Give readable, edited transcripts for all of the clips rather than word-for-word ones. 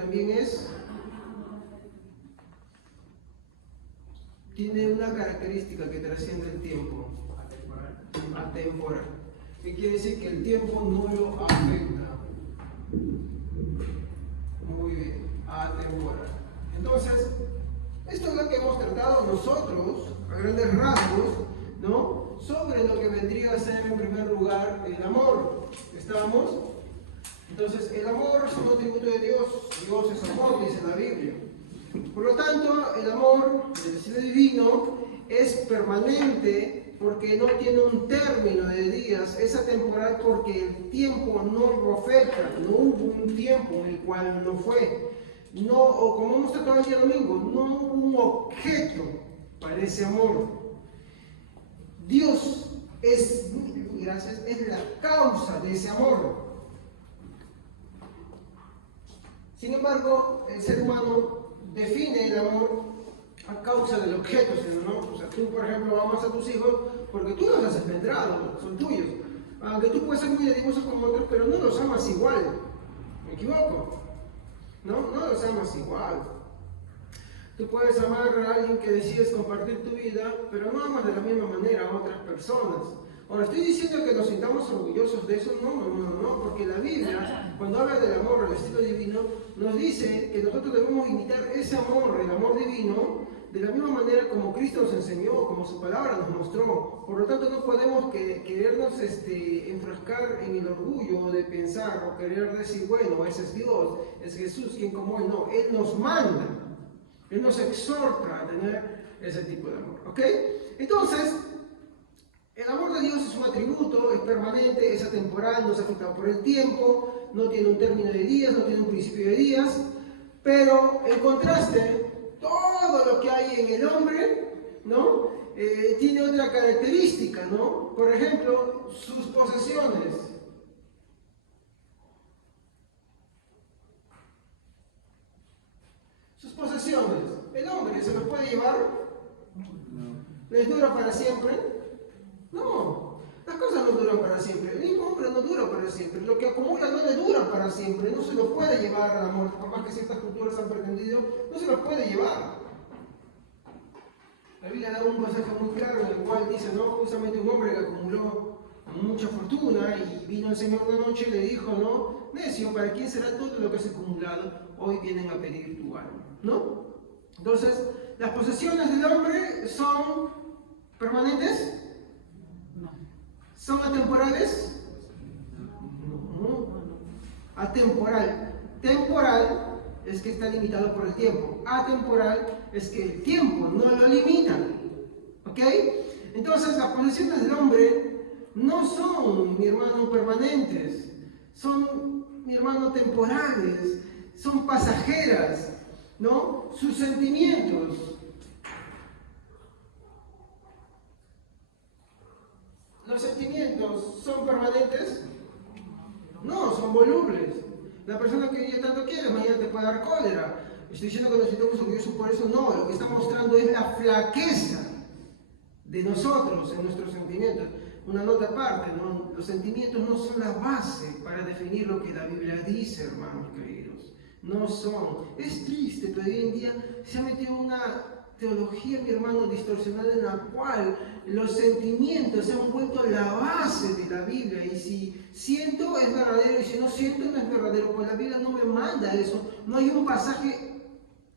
también tiene una característica que trasciende el tiempo, atemporal. ¿Qué quiere decir? Que el tiempo no lo afecta. Muy bien, atemporal. Entonces, esto es lo que hemos tratado nosotros, a grandes rasgos, ¿no? Sobre lo que vendría a ser en primer lugar el amor. ¿Estamos? Entonces, el amor es un atributo de Dios. Dios es amor, dice la Biblia. Por lo tanto, el amor del estilo divino es permanente porque no tiene un término de días, es atemporal porque el tiempo no lo afecta, no hubo un tiempo en el cual no fue. No, o como hemos tratado el día domingo, no hubo un objeto para ese amor. Dios es la causa de ese amor. Sin embargo, el ser humano define el amor a causa del objeto, ¿no? O sea, tú, por ejemplo, amas a tus hijos porque tú los has engendrado, son tuyos. Aunque tú puedes ser muy dadivoso como otros, pero no los amas igual. ¿Me equivoco? No los amas igual. Tú puedes amar a alguien que decides compartir tu vida, pero no amas de la misma manera a otras personas. Ahora, ¿estoy diciendo que nos sintamos orgullosos de eso? No, porque la Biblia, cuando habla del amor al estilo divino, nos dice que nosotros debemos imitar ese amor, el amor divino, de la misma manera como Cristo nos enseñó, como su palabra nos mostró. Por lo tanto, no podemos querernos enfrascar en el orgullo de pensar o querer decir, bueno, ese es Dios, es Jesús, quien como Él. No, Él nos manda, Él nos exhorta a tener ese tipo de amor. ¿Ok? Entonces, el amor de Dios es un atributo, es permanente, es atemporal, no es afectado por el tiempo, no tiene un término de días, no tiene un principio de días, pero en contraste, todo lo que hay en el hombre, ¿no? Tiene otra característica, ¿no? Por ejemplo, sus posesiones. Sus posesiones. ¿El hombre se los puede llevar? ¿Les dura para siempre? No, las cosas no duran para siempre. El mismo hombre no dura para siempre. Lo que acumula no le dura para siempre. No se lo puede llevar a la muerte. Por más que ciertas culturas han pretendido, no se lo puede llevar. La Biblia da un pasaje muy claro en el cual dice, ¿no? Justamente un hombre que acumuló mucha fortuna y vino el Señor una noche y le dijo, ¿no? Necio, ¿para quién será todo lo que has acumulado? Hoy vienen a pedir tu alma, ¿no? Entonces, las posesiones del hombre son permanentes. ¿Son atemporales? No. Atemporal. Temporal es que está limitado por el tiempo. Atemporal es que el tiempo no lo limita. ¿Ok? Entonces, las posesiones del hombre no son, mi hermano, permanentes. Son, mi hermano, temporales. Son pasajeras. ¿No? Sus sentimientos. ¿Los sentimientos son permanentes? No, son volubles. La persona que ya tanto quiere, mañana te puede dar cólera. Estoy diciendo que nos sintamos orgullosos por eso, no. Lo que está mostrando es la flaqueza de nosotros en nuestros sentimientos. Una nota aparte, ¿no? Los sentimientos no son la base para definir lo que la Biblia dice, hermanos queridos. No son. Es triste, pero hoy en día se ha metido una teología, mi hermano, distorsionada en la cual los sentimientos se han vuelto la base de la Biblia. Y si siento es verdadero y si no siento no es verdadero, pues la Biblia no me manda eso. No hay un pasaje,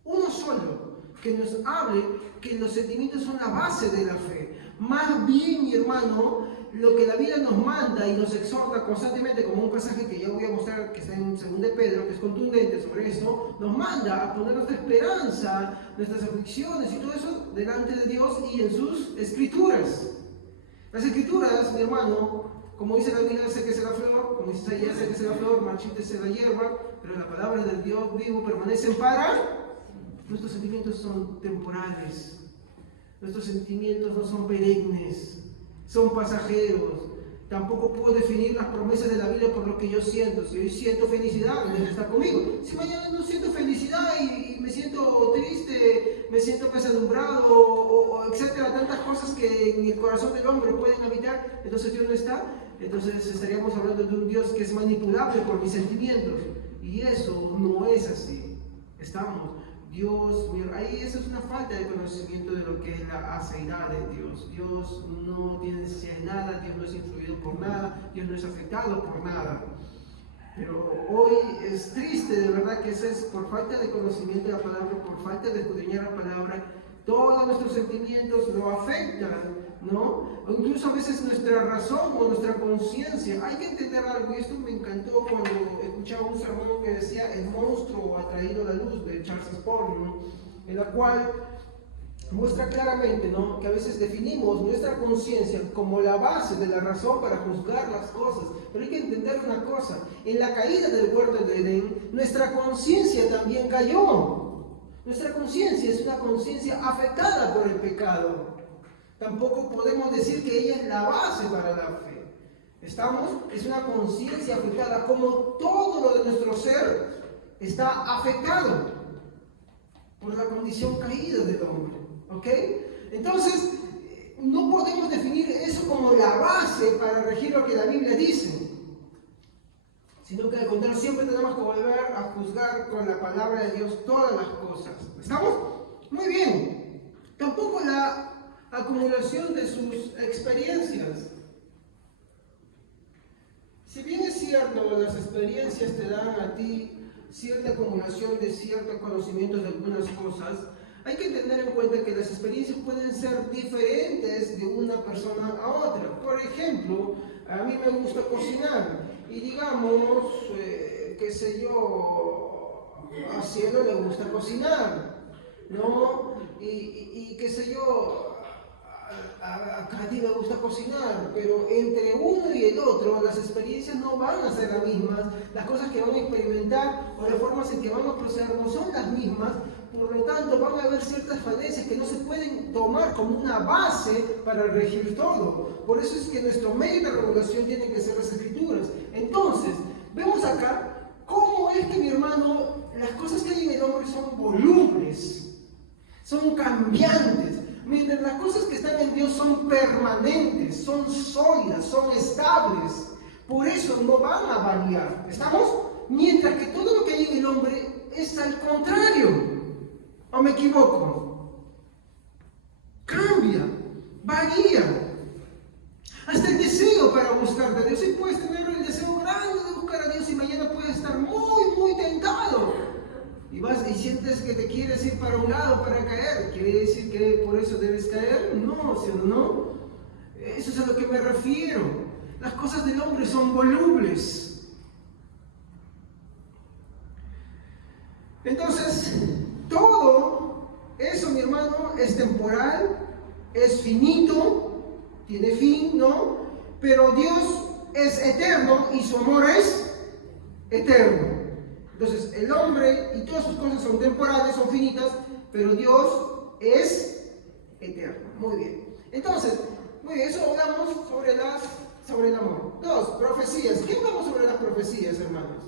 uno solo, que nos hable que los sentimientos son la base de la fe. Más bien, mi hermano, lo que la Biblia nos manda y nos exhorta constantemente, como un pasaje que ya voy a mostrar que está en 2 de Pedro, que es contundente sobre esto, nos manda a poner nuestra esperanza, nuestras aflicciones y todo eso delante de Dios y en sus escrituras. Las escrituras, mi hermano, como dice la Biblia, séquese la flor, como dice Isaías, séquese la flor, marchítese la hierba, pero la palabra del Dios vivo permanece para. Nuestros sentimientos son temporales, nuestros sentimientos no son perennes, son pasajeros. Tampoco puedo definir las promesas de la Biblia por lo que yo siento. Si hoy siento felicidad, Dios está conmigo. Si mañana no siento felicidad y me siento triste, me siento pesadumbrado, o etcétera, tantas cosas que en el corazón del hombre pueden habitar, entonces Dios no está. Entonces estaríamos hablando de un Dios que es manipulable por mis sentimientos. Y eso no es así. Estamos. Dios, ahí eso es una falta de conocimiento de lo que es la aceidad de Dios. Dios no tiene necesidad de nada, Dios no es influido por nada, Dios no es afectado por nada. Pero hoy es triste, de verdad, que eso es por falta de conocimiento de la palabra, por falta de escudriñar la palabra. Todos nuestros sentimientos lo afectan, ¿no? O incluso a veces nuestra razón o nuestra conciencia. Hay que entender algo, y esto me encantó cuando escuchaba un sermón que decía El monstruo ha traído la luz, de Charles Spurgeon, ¿no? En la cual muestra claramente, ¿no?, que a veces definimos nuestra conciencia como la base de la razón para juzgar las cosas. Pero hay que entender una cosa: en la caída del huerto de Edén, nuestra conciencia también cayó. Nuestra conciencia es una conciencia afectada por el pecado. Tampoco podemos decir que ella es la base para la fe. Es una conciencia afectada, como todo lo de nuestro ser está afectado por la condición caída del hombre. ¿Ok? Entonces, no podemos definir eso como la base para regir lo que la Biblia dice, sino que al contrario, siempre tenemos que volver a juzgar con la palabra de Dios todas las cosas. ¿Estamos? Muy bien. Tampoco la acumulación de sus experiencias. Si bien es cierto, las experiencias te dan a ti cierta acumulación de ciertos conocimientos de algunas cosas, hay que tener en cuenta que las experiencias pueden ser diferentes de una persona a otra. Por ejemplo, a mí me gusta cocinar y digamos, qué sé yo, a Cielo le gusta cocinar, ¿no? Y qué sé yo, a Katy le gusta cocinar, pero entre uno y el otro las experiencias no van a ser las mismas, las cosas que van a experimentar o las formas en que van a proceder no son las mismas. Por lo tanto, van a haber ciertas falencias que no se pueden tomar como una base para regir todo. Por eso es que nuestro medio de regulación tiene que ser las Escrituras. Entonces, vemos acá cómo es que, mi hermano, las cosas que hay en el hombre son volubles, son cambiantes, mientras las cosas que están en Dios son permanentes, son sólidas, son estables. Por eso no van a variar. ¿Estamos? Mientras que todo lo que hay en el hombre es al contrario. ¿O me equivoco? Cambia, varía. Hasta el deseo para buscar a Dios. Y puedes tener el deseo grande de buscar a Dios y mañana puedes estar muy, muy tentado. Y vas y sientes que te quieres ir para un lado para caer. ¿Quiere decir que por eso debes caer? No, ¿sí o no? Eso es a lo que me refiero. Las cosas del hombre son volubles. Entonces, todo eso, mi hermano, es temporal, es finito, tiene fin, ¿no? Pero Dios es eterno y su amor es eterno. Entonces, el hombre y todas sus cosas son temporales, son finitas, pero Dios es eterno. Muy bien. Entonces, muy bien, eso hablamos sobre el amor. 2, profecías. ¿Qué hablamos sobre las profecías, hermanos?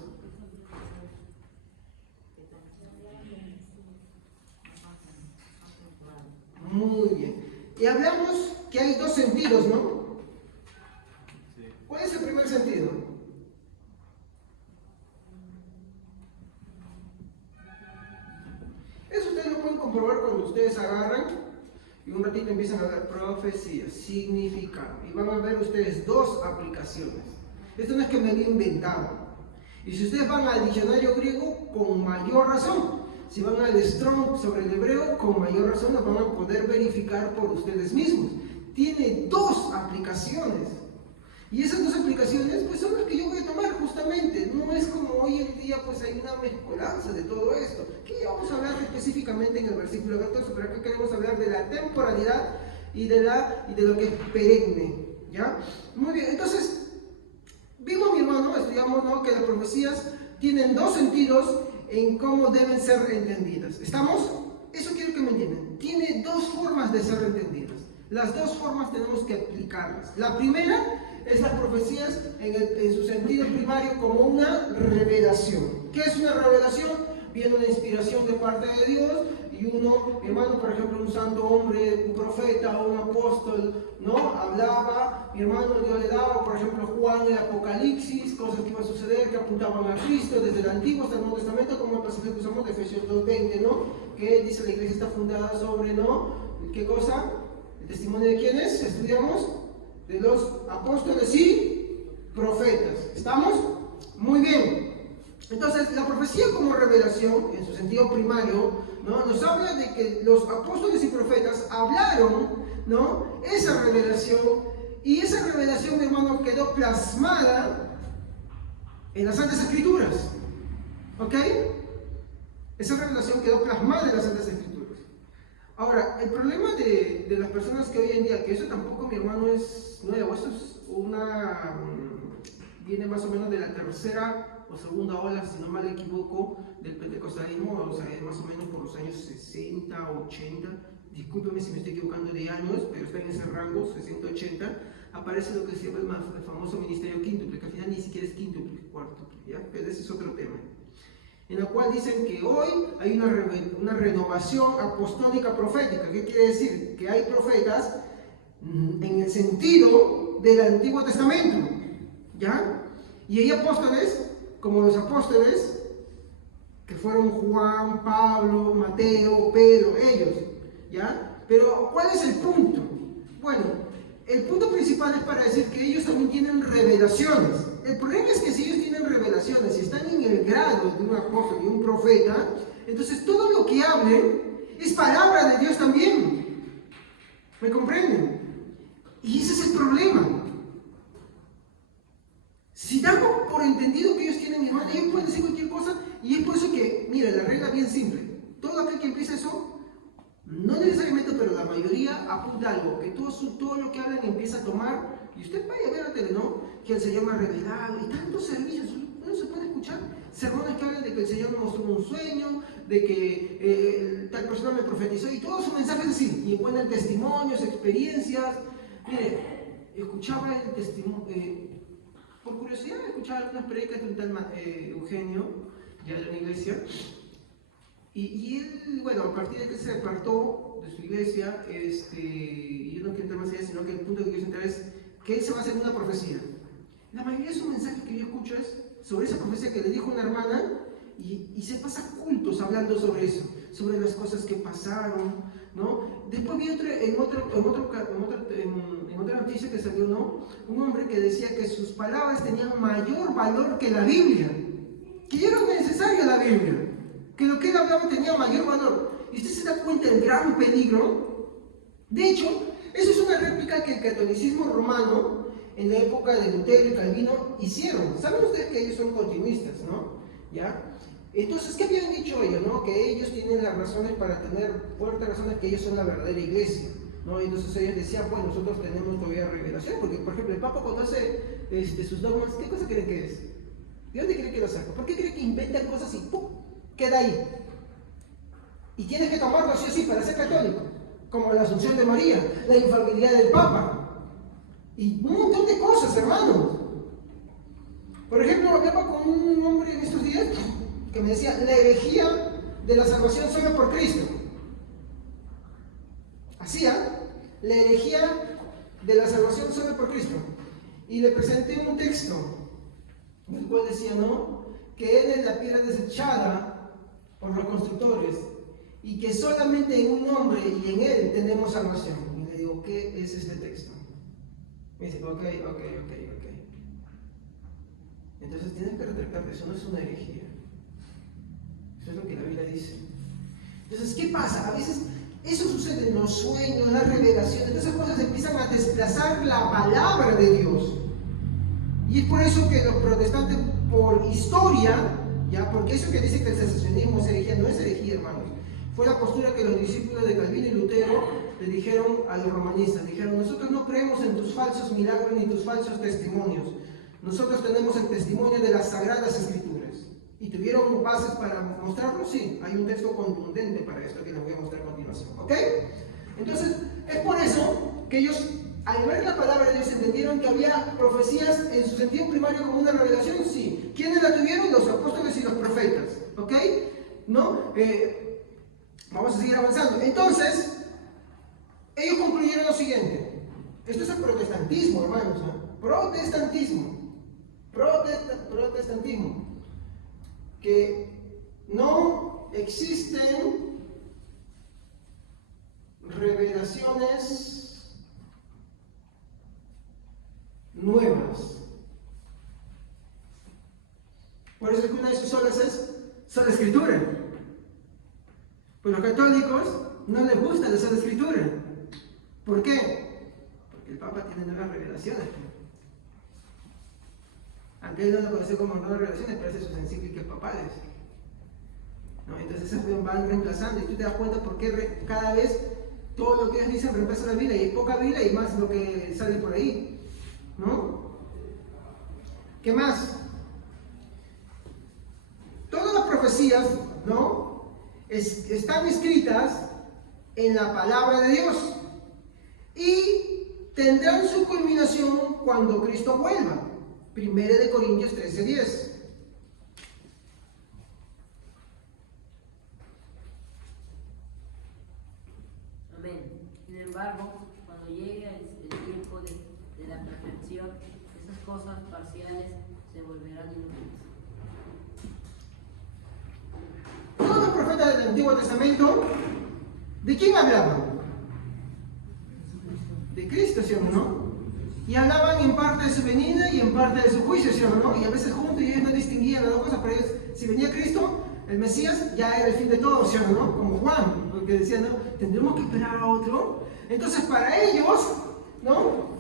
Muy bien. Y hablamos que hay 2 sentidos, ¿no? ¿Cuál es el primer sentido? Eso ustedes lo pueden comprobar cuando ustedes agarran y un ratito empiezan a ver profecía, significado. Y van a ver ustedes 2 aplicaciones. Esto no es que me lo he inventado. Y si ustedes van al diccionario griego, con mayor razón. Si van al Strong sobre el hebreo, con mayor razón lo van a poder verificar por ustedes mismos. Tiene 2 aplicaciones. Y esas 2 aplicaciones pues son las que yo voy a tomar justamente. No es como hoy en día pues hay una mezcolanza de todo esto. Que ya vamos a hablar específicamente en el versículo 14, pero acá queremos hablar de la temporalidad y de lo que es perenne. ¿Ya? Muy bien, entonces, vimos, mi hermano, estudiamos, ¿no?, que las profecías tienen 2 sentidos en cómo deben ser entendidas. ¿Estamos? Eso quiero que me entiendan. Tiene 2 formas de ser entendidas. Las 2 formas tenemos que aplicarlas. La primera es las profecías en su sentido primario como una revelación. ¿Qué es una revelación? Viene una inspiración de parte de Dios y uno, mi hermano, por ejemplo, un santo hombre, un profeta o un apóstol, ¿no? Hablaba, mi hermano, Dios le daba, por ejemplo, Juan el Apocalipsis, cosas que iban a suceder, que apuntaban a Cristo desde el Antiguo hasta el Nuevo Testamento, como el pasaje que usamos de Efesios 2:20, ¿no? Que dice la iglesia está fundada sobre, ¿no? ¿Qué cosa? ¿El testimonio de quiénes? Estudiamos de los apóstoles y profetas. ¿Estamos? Muy bien. Entonces, la profecía como revelación, en su sentido primario, ¿no? Nos habla de que los apóstoles y profetas hablaron, ¿no? Esa revelación, y esa revelación, mi hermano, quedó plasmada en las Santas Escrituras. ¿Ok? Esa revelación quedó plasmada en las Santas Escrituras. Ahora, el problema de las personas que hoy en día, que eso tampoco, mi hermano, es nuevo, eso es viene más o menos de la tercera o segunda ola, si no mal equivoco, del pentecostalismo, o sea, más o menos por los años 60, 80, discúlpeme si me estoy equivocando de años, pero está en ese rango, 60, 80, aparece lo que se llama el famoso ministerio quíntuple, que al final ni siquiera es quíntuple, cuártuple, ¿ya? Pero ese es otro tema. En la cual dicen que hoy hay una renovación apostólica profética. ¿Qué quiere decir? Que hay profetas en el sentido del Antiguo Testamento, ¿ya? Y hay apóstoles, como los apóstoles, que fueron Juan, Pablo, Mateo, Pedro, ellos, ¿ya? Pero, ¿cuál es el punto? Bueno, el punto principal es para decir que ellos también tienen revelaciones. El problema es que si ellos tienen revelaciones y están en el grado de un apóstol y un profeta, entonces todo lo que hablen es palabra de Dios también. ¿Me comprenden? Y ese es el problema. Si damos por entendido que ellos tienen mi hermano, ellos pueden decir cualquier cosa, y es por eso que, mira, la regla bien simple. Todo aquel que empieza eso, no necesariamente, pero la mayoría apunta algo, que todo lo que hablan empieza a tomar, y usted vaya a ver a tele, ¿no? Que el Señor me ha revelado, y tantos servicios, uno se puede escuchar sermones que hablan de que el Señor me mostró un sueño, de que tal persona me profetizó, y todos sus mensajes así, y encuentran testimonios, experiencias. Mire, escuchaba el testimonio, por curiosidad escuchaba algunas predicas de un tal Eugenio, ya de una iglesia, y él, bueno, a partir de que se apartó de su iglesia, y yo no quiero entrar más allá, sino que el punto que quiero centrar es que él se va a hacer una profecía. La mayoría de sus mensajes que yo escucho es sobre esa profecía que le dijo una hermana, y se pasa cultos hablando sobre eso, sobre las cosas que pasaron, ¿no? Después vi en otra noticia que salió, ¿no? Un hombre que decía que sus palabras tenían mayor valor que la Biblia, que ya era necesaria la Biblia, que lo que él hablaba tenía mayor valor. Y usted se da cuenta del gran peligro. De hecho, eso es una réplica que el catolicismo romano, en la época de Lutero y Calvino, hicieron. Saben ustedes que ellos son continuistas, ¿no? ¿Ya? Entonces, ¿qué habían dicho ellos? ¿No? Que ellos tienen las razones para tener fuertes razones, que ellos son la verdadera iglesia, ¿no? Entonces ellos decían, pues nosotros tenemos todavía revelación, porque por ejemplo el Papa cuando hace sus dogmas, ¿qué cosa creen que es? ¿De dónde creen que lo saca? ¿Por qué creen que inventan cosas y ¡pum! Queda ahí? Y tienes que tomarlo sí o sí para ser católico, como la Asunción de María, la infalibilidad del Papa, y un montón de cosas, hermanos. Por ejemplo, hablaba con un hombre en estos días que me decía, la herejía de la salvación solo por Cristo. Hacía la herejía de la salvación solo por Cristo. Y le presenté un texto, en el cual decía, ¿no? Que Él es la piedra desechada por los constructores, y que solamente en un hombre y en Él tenemos salvación. Y le digo, ¿qué es este texto? Me dice, ok. Entonces tienes que retractarte, eso no es una herejía. Eso es lo que la Biblia dice. Entonces, ¿qué pasa? A veces eso sucede en los sueños, en las revelaciones, esas cosas empiezan a desplazar la palabra de Dios. Y es por eso que los protestantes, por historia, ¿ya? Porque eso que dice que el secesionismo es herejía, no es herejía, hermanos. Fue la postura que los discípulos de Calvino y Lutero le dijeron a los romanistas. Dijeron, nosotros no creemos en tus falsos milagros ni tus falsos testimonios. Nosotros tenemos el testimonio de las Sagradas Escrituras. ¿Y tuvieron bases para mostrarlo? Sí, hay un texto contundente para esto que les voy a mostrar a continuación. ¿Ok? Entonces, es por eso que ellos, al ver la palabra de Dios, entendieron que había profecías en su sentido primario como una revelación. Sí. ¿Quiénes la tuvieron? Los apóstoles y los profetas. ¿Ok? ¿No? Vamos a seguir avanzando. Entonces, ellos concluyeron lo siguiente. Esto es el protestantismo, hermanos. Protestantismo. Protestantismo. Que no existen revelaciones nuevas. Por eso es que una de sus solas es sola escritura. Pero los católicos no les gusta la sola escritura. ¿Por qué? Porque el Papa tiene nuevas revelaciones. Aunque él no lo conoce como nuevas revelaciones, pero hace sus encíclicas papales. ¿No? Entonces esas van reemplazando y tú te das cuenta por qué cada vez todo lo que ellos dicen reemplaza la Biblia, y hay poca Biblia y más lo que sale por ahí. ¿No? ¿Qué más? Todas las profecías, ¿no? Están escritas en la palabra de Dios y tendrán su culminación cuando Cristo vuelva. 1 Corintios 13:10. Amén. Sin embargo, cuando llegue el tiempo de la perfección, esas cosas parciales se volverán inútiles. Todos los profetas del Antiguo Testamento, ¿de quién hablaban? De Cristo, ¿sí o no? Y hablaban en parte de su venida y en parte de su juicio, ¿sí o no? Y a veces juntos, y ellos no distinguían las dos cosas, pero ellos, si venía Cristo, el Mesías, ya era el fin de todo, ¿sí o no? Como Juan, porque decían, no, tendremos que esperar a otro. Entonces, para ellos, ¿no?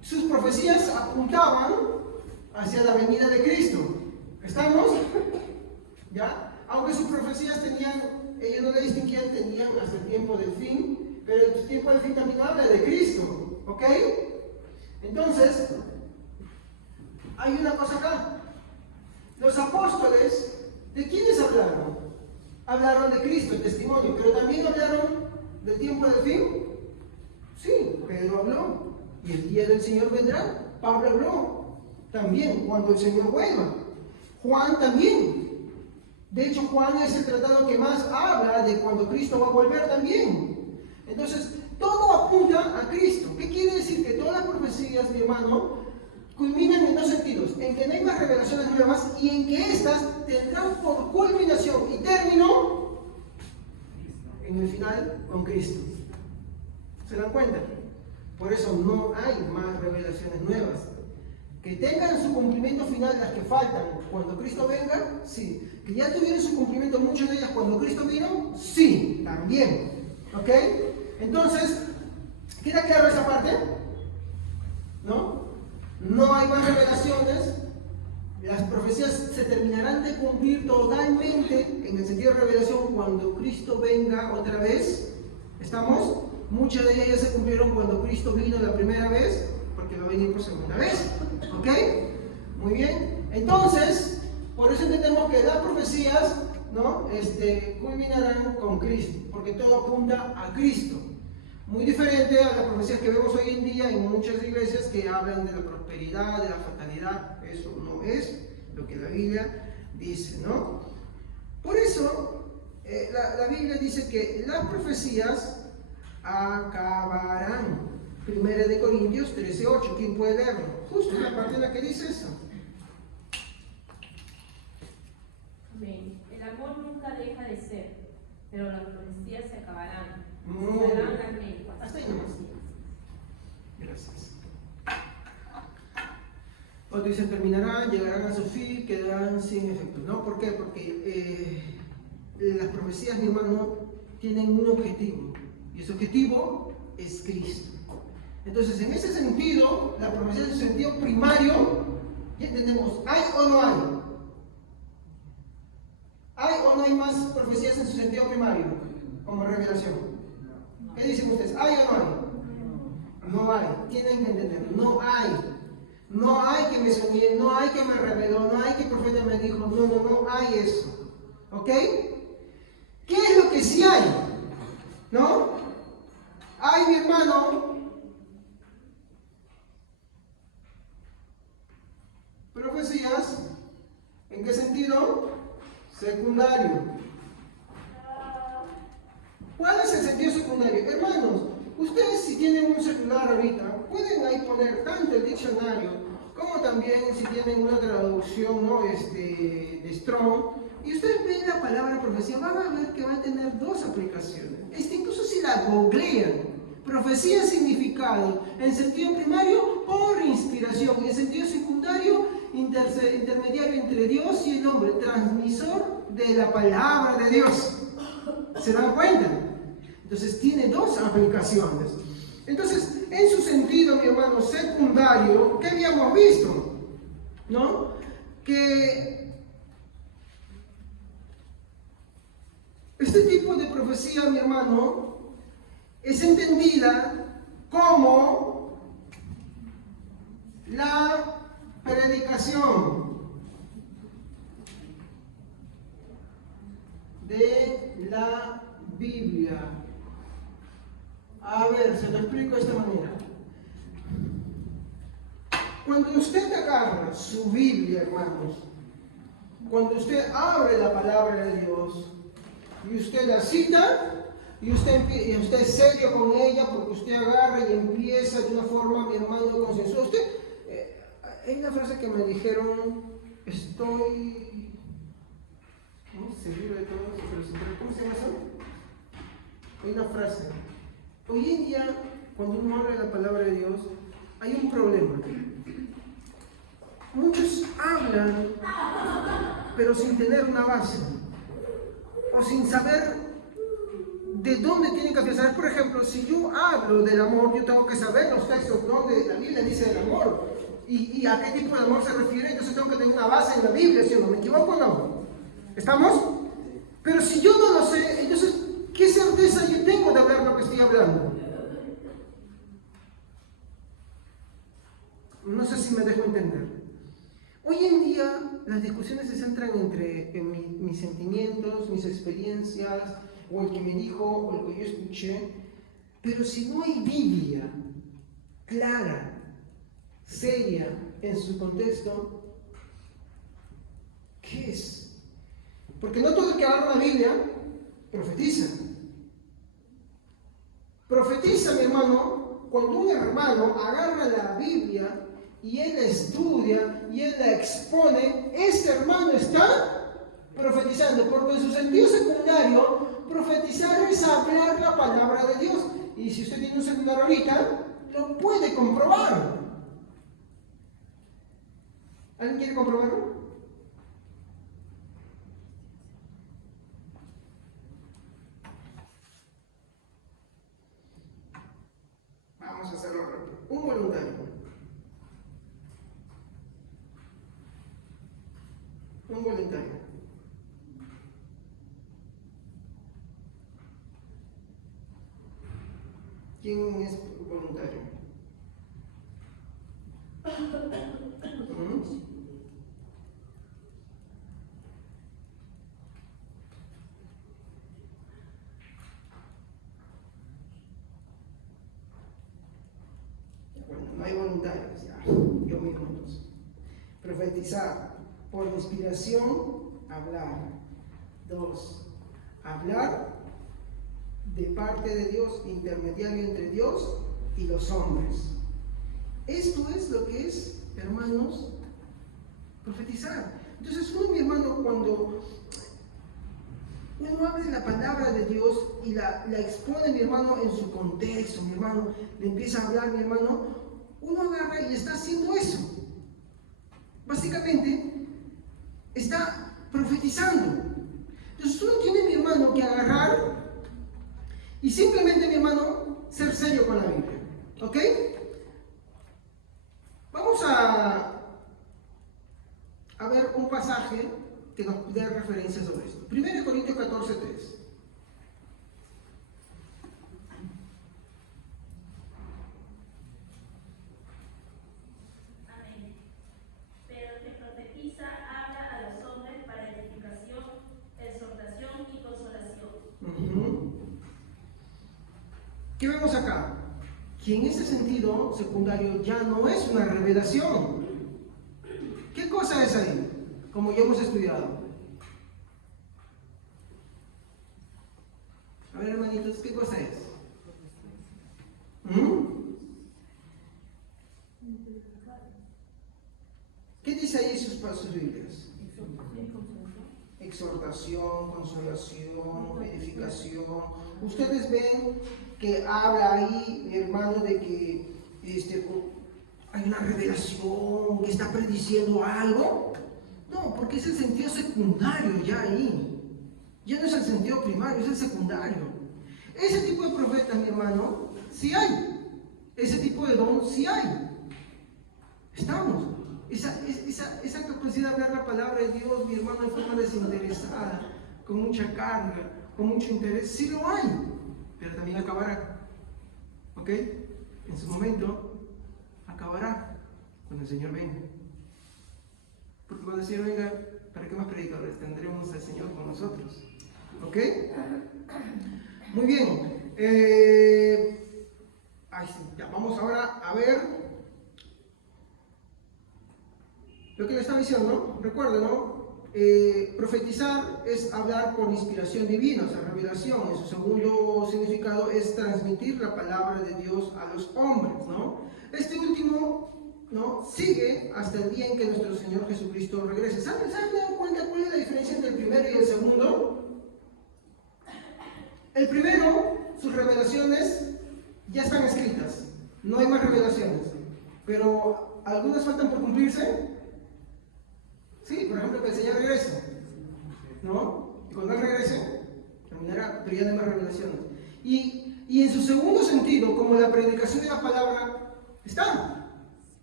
Sus profecías apuntaban hacia la venida de Cristo. ¿Estamos? ¿Ya? Aunque sus profecías tenían, ellos no le distinguían, tenían hasta el tiempo del fin, pero el tiempo del fin también habla de Cristo. ¿Ok? Entonces, hay una cosa acá. Los apóstoles, ¿de quiénes hablaron? Hablaron de Cristo, el testimonio, pero también hablaron del tiempo del fin. Sí, Pedro habló. Y el día del Señor vendrá. Pablo habló también cuando el Señor vuelva. Juan también. De hecho, Juan es el tratado que más habla de cuando Cristo va a volver también. Entonces, todo apunta a Cristo. ¿Qué quiere decir? Que todas las profecías, mi hermano, culminan en dos sentidos. En que no hay más revelaciones nuevas y en que éstas tendrán por culminación y término en el final con Cristo. ¿Se dan cuenta? Por eso no hay más revelaciones nuevas. Que tengan su cumplimiento final las que faltan cuando Cristo venga, sí. Que ya tuvieron su cumplimiento muchas de ellas cuando Cristo vino, sí, también. ¿Ok? Entonces, ¿queda claro esa parte? ¿No? No hay más revelaciones. Las profecías se terminarán de cumplir totalmente en el sentido de revelación cuando Cristo venga otra vez. ¿Estamos? Muchas de ellas se cumplieron cuando Cristo vino la primera vez, porque va a venir por segunda vez. ¿Ok? Muy bien. Entonces, por eso entendemos que las profecías, ¿no? Culminarán con Cristo, porque todo apunta a Cristo. Muy diferente a las profecías que vemos hoy en día en muchas iglesias que hablan de la prosperidad, de la fatalidad. Eso no es lo que la Biblia dice, ¿no? Por eso, la Biblia dice que las profecías acabarán. 1 Corintios 13:8. ¿Quién puede leerlo? Justo en la parte en la que dice eso. Amén. El amor nunca deja de ser, pero las profecías se acabarán. Muy Serán bien. las lenguas. Hasta ahí nomás. Gracias. Cuando dice terminarán, llegarán a su fin, quedarán sin efecto. ¿No? ¿Por qué? Porque las profecías, mi hermano, tienen un objetivo. Y ese objetivo es Cristo. Entonces, en ese sentido, la profecía en su sentido primario, ya entendemos, ¿hay o no hay? ¿Hay o no hay más profecías en su sentido primario, como revelación? ¿Qué dicen ustedes? ¿Hay o no hay? No hay, tienen que entender, no hay. No hay que me soñé, no hay que me reveló, no hay que el profeta me dijo, no hay eso. ¿Ok? ¿Qué es lo que sí hay? ¿No? Hay, mi hermano, profecías, ¿en qué sentido? Secundario. diccionario. Hermanos, ustedes si tienen un celular ahorita, pueden ahí poner tanto el diccionario, como también si tienen una traducción, ¿no? De Strong, y ustedes ven la palabra profecía, van a ver que va a tener dos aplicaciones. Incluso si la googlean, profecía significado, en sentido primario, por inspiración, y en sentido secundario, intermediario entre Dios y el hombre, transmisor de la palabra de Dios. ¿Se dan cuenta? Entonces tiene dos aplicaciones. Entonces, en su sentido, mi hermano, secundario, ¿qué habíamos visto? ¿No? Que este tipo de profecía, mi hermano, es entendida como la predicación de la Biblia. A ver, se lo explico de esta manera. Cuando usted agarra su Biblia, hermanos, cuando usted abre la palabra de Dios y usted la cita, y usted es serio con ella porque usted agarra y empieza de una forma, mi hermano, consensuada. Hay una frase que me dijeron, estoy seguro de todo eso, pero ¿cómo se llama eso? Hay una frase. Hoy en día, cuando uno habla de la palabra de Dios, hay un problema. Muchos hablan, pero sin tener una base, o sin saber de dónde tienen que afianzar. Por ejemplo, si yo hablo del amor, yo tengo que saber los textos donde la Biblia dice del amor, y a qué tipo de amor se refiere. Entonces tengo que tener una base en la Biblia, ¿sí o no? ¿Me equivoco o no? ¿Estamos? Pero si yo no lo sé, entonces, ¿qué certeza yo tengo de hablar lo que estoy hablando? No sé si me dejo entender. Hoy en día las discusiones se centran en mis sentimientos, mis experiencias, o el que me dijo, o el que yo escuché. Pero si no hay Biblia clara, seria, en su contexto, ¿qué es? Porque no todo el que agarra la Biblia profetiza. Profetiza, mi hermano, cuando un hermano agarra la Biblia y él la estudia y él la expone, este hermano está profetizando, porque en su sentido secundario, profetizar es hablar la palabra de Dios. Y si usted tiene un celular ahorita, lo puede comprobar. ¿Alguien quiere comprobarlo? Vamos a hacerlo rápido. Un voluntario. Un voluntario. ¿Quién es voluntario? Bueno, no hay voluntarios, ya. Yo mismo entonces. Profetizar. Por inspiración, hablar. 2. Hablar de parte de Dios, intermediario entre Dios y los hombres. Esto es lo que es, hermanos, profetizar. Entonces uno, mi hermano, cuando uno abre la palabra de Dios y la expone, mi hermano, en su contexto, mi hermano, le empieza a hablar, mi hermano, uno agarra y está haciendo eso. Básicamente, está profetizando. Entonces uno tiene, mi hermano, que agarrar y simplemente, mi hermano, ser serio con la Biblia. ¿Ok? Vamos a ver un pasaje que nos dé referencia sobre esto. 1 Corintios 14:3. Amén. Pero el que profetiza habla a los hombres para edificación, exhortación y consolación. ¿Qué vemos acá? Que en ese sentido secundario ya no es una revelación. ¿Qué cosa es ahí? Como ya hemos estudiado. A ver, hermanitos, ¿qué cosa es? ¿Qué dice ahí sus Biblias? Exhortación, consolación, edificación. Ustedes ven que habla ahí, hermano, de que hay una revelación, que está prediciendo algo. No, porque es el sentido secundario ya ahí. Ya no es el sentido primario, es el secundario. Ese tipo de profetas, mi hermano, sí hay. Ese tipo de don sí hay. Estamos. Esa capacidad de ver la palabra de Dios, mi hermano, de forma desinteresada, con mucha carga, con mucho interés, sí lo hay, pero también acabará. ¿Ok? En su momento acabará cuando el Señor venga. Porque cuando el Señor venga, ¿para qué más predicadores tendremos al Señor con nosotros? ¿Ok? Muy bien. Ya, vamos ahora a ver lo que le estaba diciendo, ¿no? Recuerden, ¿no? Profetizar es hablar por inspiración divina, o sea, revelación. En su segundo significado es transmitir la palabra de Dios a los hombres, ¿no? Este último, ¿no?, sigue hasta el día en que nuestro Señor Jesucristo regrese. ¿Se han dado cuenta cuál es la diferencia entre el primero y el segundo? El primero, sus revelaciones ya están escritas, no hay más revelaciones, pero algunas faltan por cumplirse. Sí, por ejemplo, que el Señor regrese, ¿no? Y cuando Él regrese, terminará, pero ya no hay más revelaciones. Y en su segundo sentido, como la predicación de la palabra, está,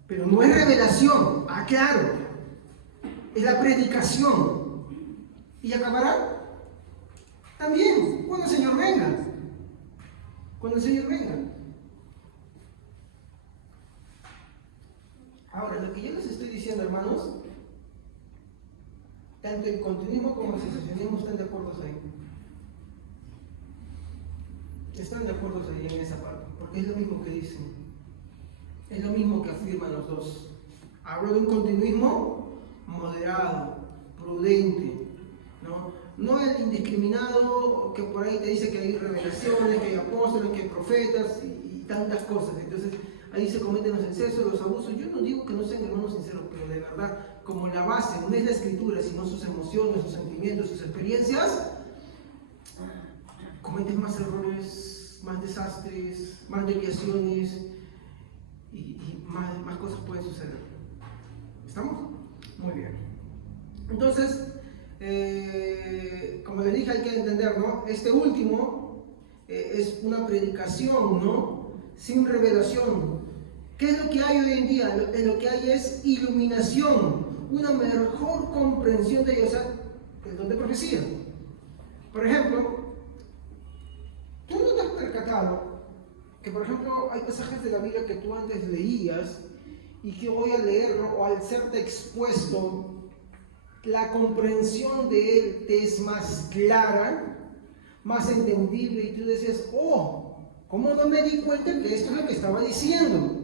pero no es revelación, claro, es la predicación. ¿Y acabará? También, cuando el Señor venga. Cuando el Señor venga. Ahora, lo que yo les estoy diciendo, hermanos, tanto el continuismo como el cesacionismo están de acuerdo ahí. Están de acuerdo ahí en esa parte, porque es lo mismo que dicen. Es lo mismo que afirman los dos. Hablo de un continuismo moderado, prudente, ¿no? No el indiscriminado que por ahí te dice que hay revelaciones, que hay apóstoles, que hay profetas y tantas cosas. Entonces ahí se cometen los excesos, los abusos. Yo no digo que no sean hermanos sinceros, pero de verdad, como la base no es la escritura, sino sus emociones, sus sentimientos, sus experiencias, cometen más errores, más desastres, más desviaciones y más cosas pueden suceder. ¿Estamos? Muy bien. Entonces, como les dije, hay que entender, ¿no? Este último es una predicación, ¿no?, sin revelación. ¿Qué es lo que hay hoy en día? Lo que hay es iluminación, una mejor comprensión de Dios, el don de profecía. Por ejemplo, tú no te has percatado que, por ejemplo, hay pasajes de la Biblia que tú antes leías y que hoy al leerlo o al serte expuesto, la comprensión de él te es más clara, más entendible, y tú decías, ¿cómo no me di cuenta que esto es lo que estaba diciendo?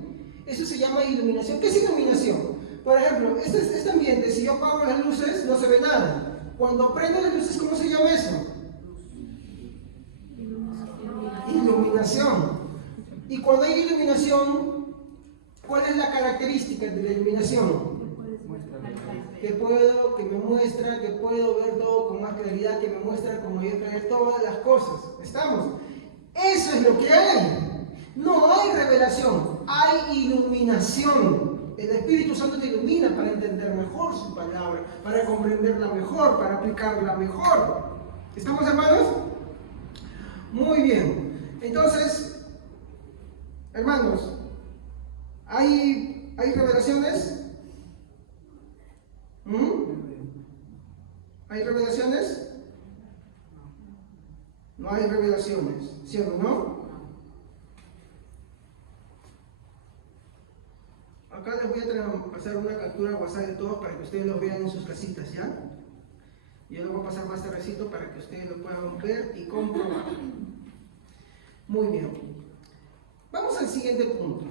Eso se llama iluminación. ¿Qué es iluminación? Por ejemplo, este ambiente, si yo apago las luces, no se ve nada. Cuando prendo las luces, ¿cómo se llama eso? Iluminación. Y cuando hay iluminación, ¿cuál es la característica de la iluminación? Que me muestra, que puedo ver todo con más claridad, que me muestra con mayor claridad todas las cosas. ¿Estamos? Eso es lo que hay. No hay revelación, hay iluminación. El Espíritu Santo te ilumina para entender mejor su palabra, para comprenderla mejor, para aplicarla mejor. ¿Estamos, hermanos? Muy bien. Entonces, hermanos, ¿hay revelaciones? ¿Hay revelaciones? No hay revelaciones, ¿cierto o no? Acá les voy a pasar una captura a WhatsApp de todos para que ustedes lo vean en sus casitas, ¿ya? Yo lo voy a pasar más tardecito para que ustedes lo puedan ver y comprobar. Muy bien. Vamos al siguiente punto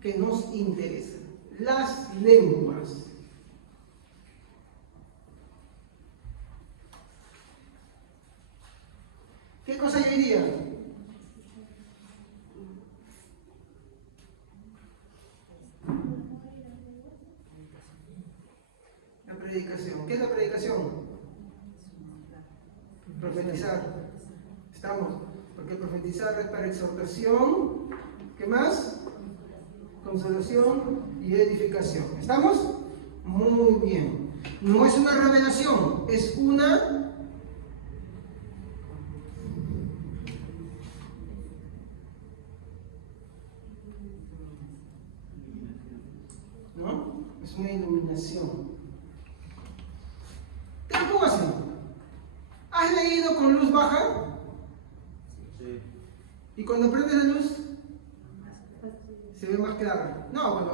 que nos interesa. Las lenguas. ¿Qué cosa yo diría? predicación. ¿Qué es la predicación? Profetizar. ¿Estamos? Porque profetizar es para exhortación. ¿Qué más? Consolación y edificación. ¿Estamos? Muy bien. No es una revelación, es una... ¿no? Es una iluminación. Te lo pongo así. ¿Has leído con luz baja? Sí. Y cuando prendes la luz, se ve más claro. No, bueno,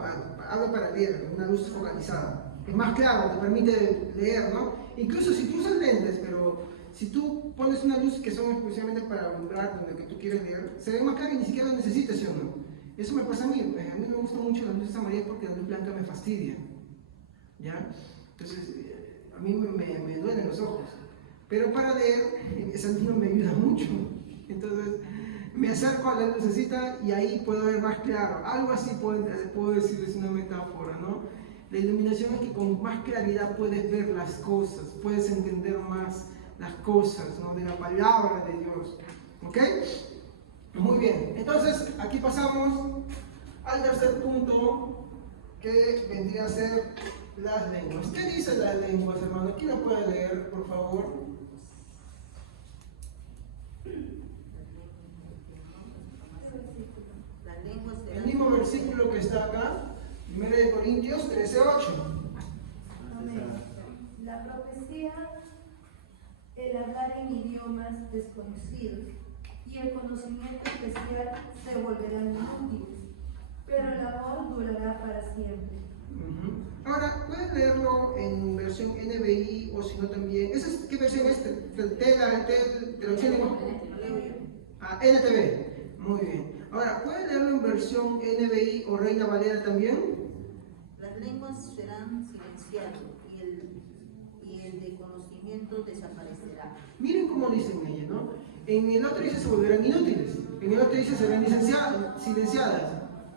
hablo para leer, una luz focalizada. Es más claro, te permite leer, ¿no? Incluso si tú usas lentes, pero si tú pones una luz que son especialmente para alumbrar donde que tú quieres leer, se ve más claro y ni siquiera lo necesitas, ¿sí o no? Eso me pasa a mí. A mí no me gusta mucho la luz amarilla porque la luz blanca me fastidia. ¿Ya? Entonces, a mí me duelen los ojos. Pero para leer, esa luz no me ayuda mucho. Entonces, me acerco a la lucecita y ahí puedo ver más claro. Algo así puedo decir, es una metáfora, ¿no? La iluminación es que con más claridad puedes ver las cosas, puedes entender más las cosas, ¿no? De la palabra de Dios. ¿Ok? Muy bien. Entonces, aquí pasamos al tercer punto, que vendría a ser las lenguas. ¿Qué dicen las lenguas, hermano? ¿Quién lo puede leer, por favor? El mismo versículo que está acá, 1 Corintios 13:8. Amén. La profecía, el hablar en idiomas desconocidos y el conocimiento especial se volverán inútiles, pero el amor durará para siempre. Ahora, pueden leerlo en versión NBI o si no también. ¿Qué versión es? ¿Traducción? NTV. Muy bien. Ahora, ¿pueden leerlo en versión NBI o Reina Valera también? Las lenguas serán silenciadas y el de conocimiento desaparecerá. Miren cómo dicen ella, ¿no? En el otro dice se volverán inútiles, en el otro dice serán silenciadas.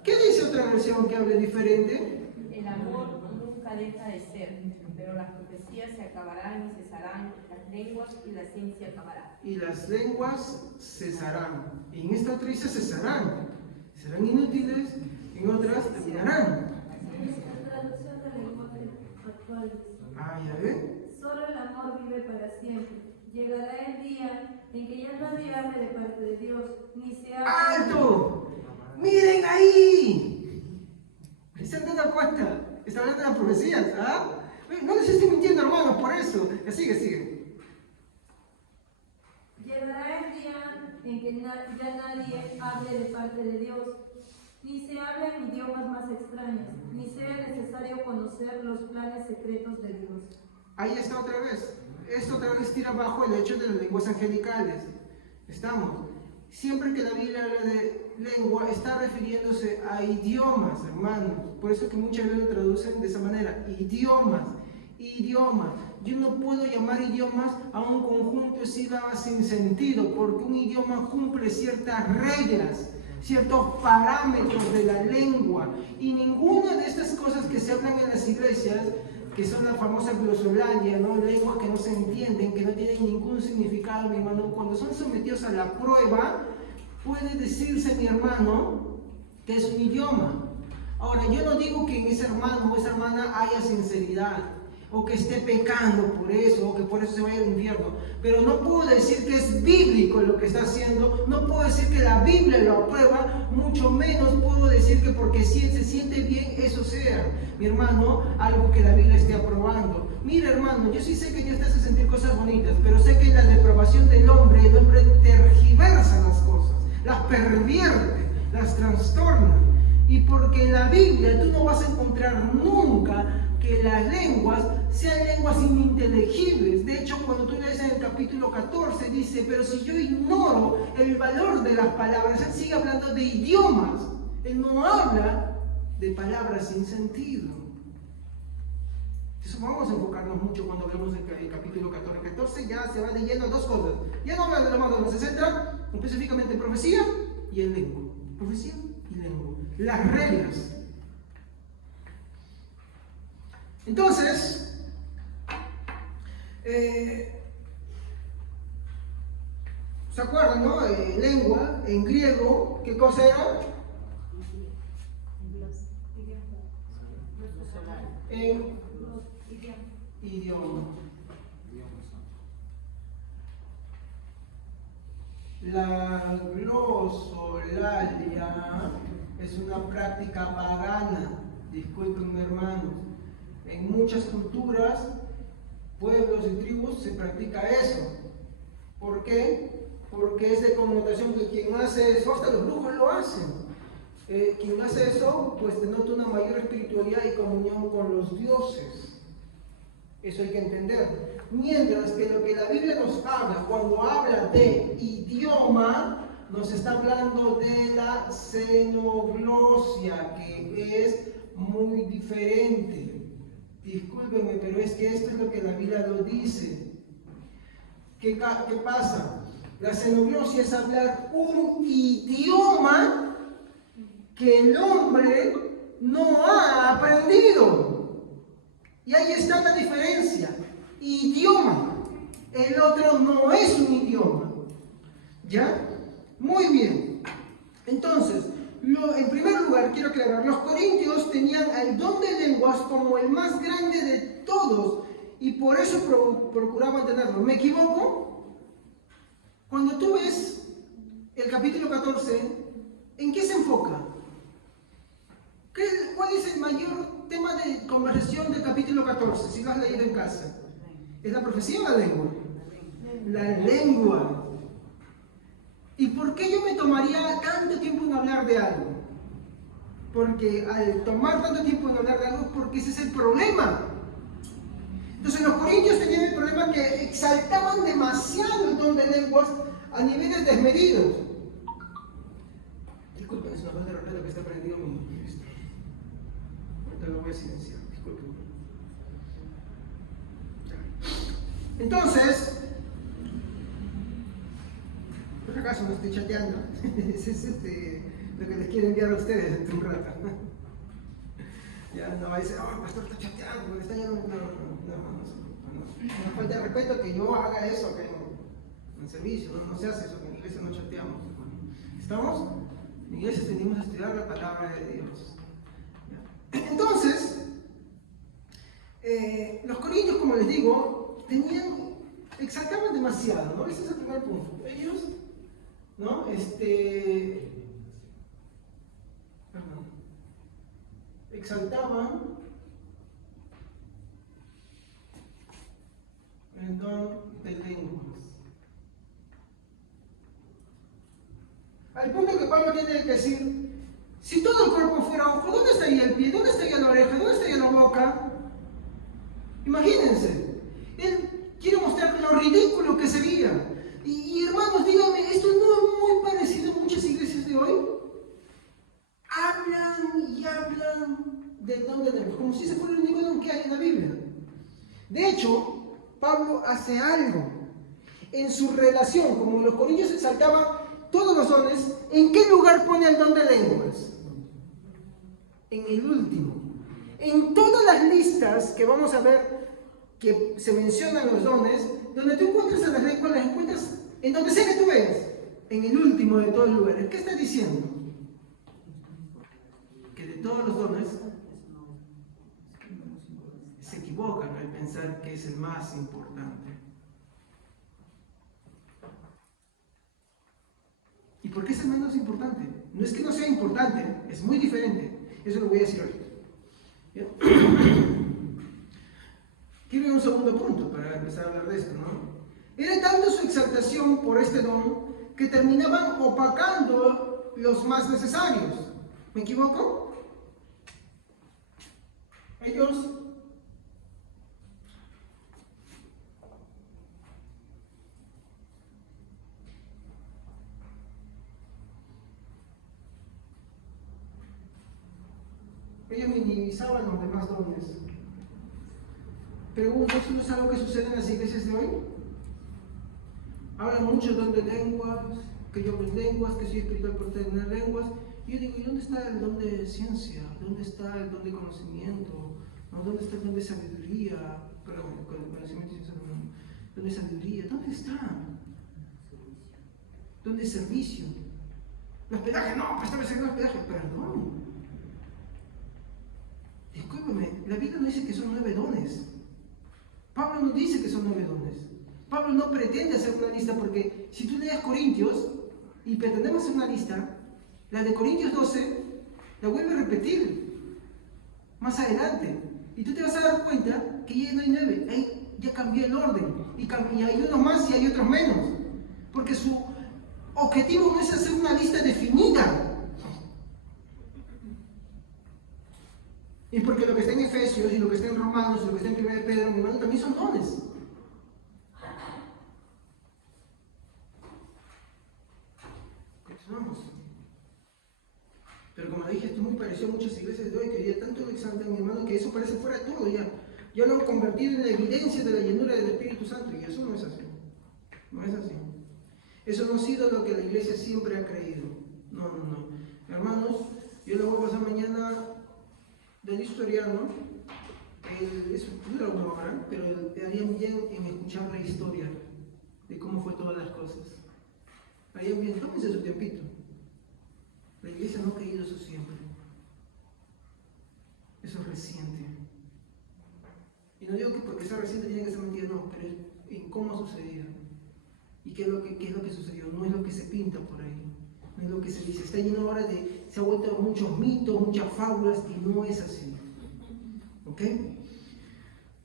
¿Qué dice otra versión que hable diferente? El amor nunca deja de ser, pero las profecías se acabarán y cesarán, las lenguas y la ciencia acabará. Y las lenguas cesarán. Y en esta otra dice cesarán. Serán inútiles, en otras terminarán. La traducción del lenguaje actual dice: Ah, ya ven. solo el amor vive para siempre. Llegará el día en que ya nadie hable de parte de Dios, ni se hable. ¡Alto! ¡Miren ahí! ¿Se han dado cuenta? Está hablando de las profecías, ¿ah? No les estoy mintiendo, hermanos, por eso. Sigue. Llegará el día en que ya nadie hable de parte de Dios, ni se hable en idiomas más extraños, ni sea necesario conocer los planes secretos de Dios. Ahí está otra vez. Esto otra vez tira abajo el hecho de las lenguas angelicales. Estamos. Siempre que la Biblia habla de lengua, está refiriéndose a idiomas, hermanos. Por eso que muchas veces lo traducen de esa manera. Idiomas. Yo no puedo llamar idiomas a un conjunto de sílabas sin sentido, porque un idioma cumple ciertas reglas, ciertos parámetros de la lengua. Y ninguna de estas cosas que se hablan en las iglesias, que son la famosa glosolalia, ¿no? Lenguas que no se entienden, que no tienen ningún significado, mi hermano, cuando son sometidos a la prueba, puede decirse, mi hermano, que es un idioma. Ahora, yo no digo que en ese hermano o esa hermana haya sinceridad, o que esté pecando por eso, o que por eso se vaya al infierno, pero no puedo decir que es bíblico lo que está haciendo, no puedo decir que la Biblia lo aprueba, mucho menos puedo decir que porque si él se siente bien, eso sea, mi hermano, algo que la Biblia esté aprobando. Mira, hermano, yo sí sé que Dios te hace sentir cosas bonitas, pero sé que en la depravación del hombre, el hombre tergiversa las cosas, las pervierte, las trastorna. Y porque en la Biblia tú no vas a encontrar nunca que las lenguas sean lenguas ininteligibles. De hecho, cuando tú lees en el capítulo 14, dice, pero si yo ignoro el valor de las palabras, él sigue hablando de idiomas. Él no habla de palabras sin sentido. Eso vamos a enfocarnos mucho cuando hablamos del capítulo 14. El 14 ya se va de lleno a dos cosas. Ya no habla de lo más, se centra específicamente en profecía y en lengua. Profecía y lengua. Las reglas. Entonces, ¿Se acuerdan, no? Lengua, en griego, ¿qué cosa era? En idioma. La glosolalia es una práctica pagana, disculpen hermanos. En muchas culturas, pueblos y tribus se practica eso. ¿Por qué? Porque es de connotación que quien hace eso, hasta los brujos lo hacen. Quien hace eso, pues denota una mayor espiritualidad y comunión con los dioses. Eso hay que entender. Mientras que lo que la Biblia nos habla, cuando habla de idioma, nos está hablando de la xenoglosia, que es muy diferente. Discúlpenme, pero es que esto es lo que la Biblia lo dice. ¿Qué pasa? La xenoglosia es hablar un idioma que el hombre no ha aprendido. Y ahí está la diferencia. Idioma. El otro no es un idioma. ¿Ya? Muy bien. Entonces, en primer lugar, quiero aclarar, los corintios tenían el don de lenguas como el más grande de todos y por eso procuraban tenerlo. ¿Me equivoco? Cuando tú ves el capítulo 14, ¿en qué se enfoca? ¿Cuál es el mayor tema de conversación del capítulo 14, si lo has leído en casa? ¿Es la profecía o la lengua? La lengua. ¿Y por qué yo me tomaría tanto tiempo en hablar de algo? Porque al tomar tanto tiempo en hablar de algo, porque ese es el problema. Entonces los corintios tenían el problema que exaltaban demasiado el don de lenguas a niveles desmedidos. Disculpen, es una falta de respeto que está prendido mi esto. Ahorita lo voy a silenciar, disculpen. Entonces, por acaso no estoy chateando, es lo que les quiero enviar a ustedes dentro de un rato. Ya no va a decir, oh, el pastor está chateando, porque está llamando. No falta de respeto que yo haga eso acá en servicio, no se hace eso, que en la iglesia no chateamos. ¿Estamos? En iglesia tenemos que estudiar la palabra de Dios. ¿Ya? Entonces, los corintios, como les digo, exaltaban demasiado, ¿no? Ese es el primer punto. Ellos, ¿no? Exaltaban el don de lenguas. Al punto que Pablo tiene que decir, si todo el cuerpo fuera ojo, ¿dónde estaría el pie? ¿Dónde estaría la oreja? ¿Dónde estaría la boca? Imagínense. Él quiere mostrar lo ridículo que sería. Y hermanos, díganme, ¿esto no es muy parecido a muchas iglesias de hoy? Hablan y hablan del don de lenguas, como si ese fuera el único don que hay en la Biblia. De hecho, Pablo hace algo. En su relación, como los corintios exaltaban todos los dones, ¿en qué lugar pone el don de lenguas? En el último. En todas las listas que vamos a ver que se mencionan los dones, donde tú encuentras a las lenguas, las encuentras en donde sea que tú veas, en el último de todos los lugares. ¿Qué está diciendo? Que de todos los dones se equivocan al pensar que es el más importante. ¿Y por qué es el menos importante? No es que no sea importante, es muy diferente. Eso lo voy a decir ahorita. ¿Bien? Quiero ir a un segundo punto para empezar a hablar de esto, ¿no? Era tanto su exaltación por este don que terminaban opacando los más necesarios. ¿Me equivoco? Ellos minimizaban los demás dones. Pregunto, ¿eso no es algo que sucede en las iglesias de hoy? Hablan mucho del don de lenguas, que yo hablo lenguas, que soy espiritual por tener lenguas. Y yo digo, ¿y dónde está el don de ciencia? ¿Dónde está el don de conocimiento? ¿No? ¿Dónde está el don de sabiduría? Perdón, con el conocimiento de Salomón. ¿Dónde es sabiduría? ¿Dónde está? ¿Dónde es servicio? El hospedaje, no, préstame el hospedaje, perdón. Discúlpeme, la Biblia no dice que son 9 dones. Pablo no dice que son 9 dones. Pablo no pretende hacer una lista porque si tú lees Corintios y pretendemos hacer una lista, la de Corintios 12 la vuelve a repetir más adelante. Y tú te vas a dar cuenta que ya no hay 9, ahí ya cambió el orden. Y hay unos más y hay otros menos. Porque su objetivo no es hacer una lista definida. Y porque lo que está en Efesios y lo que está en Romanos y lo que está en 1 Pedro, mi hermano, también son dones. Continuamos. Pero como dije, esto es muy parecido a muchas iglesias de hoy que hoy día tanto lo exaltan, mi hermano, que eso parece fuera de todo ya. Ya lo han convertido en la evidencia de la llenura del Espíritu Santo y eso no es así. No es así. Eso no ha sido lo que la iglesia siempre ha creído. No. Hermanos, yo le voy a pasar mañana del historiano. Es dura una hora, pero te harían bien en escuchar la historia de cómo fue todas las cosas. Harían bien, tómense su tiempito. La iglesia no ha creído eso siempre. Eso es reciente. Y no digo que porque sea reciente tiene que ser mentira, no, pero en cómo ha sucedido. ¿Y qué es lo que sucedió? No es lo que se pinta por ahí. No es lo que se dice. Está lleno ahora de... Se ha vuelto muchos mitos, muchas fábulas, y no es así. ¿Ok?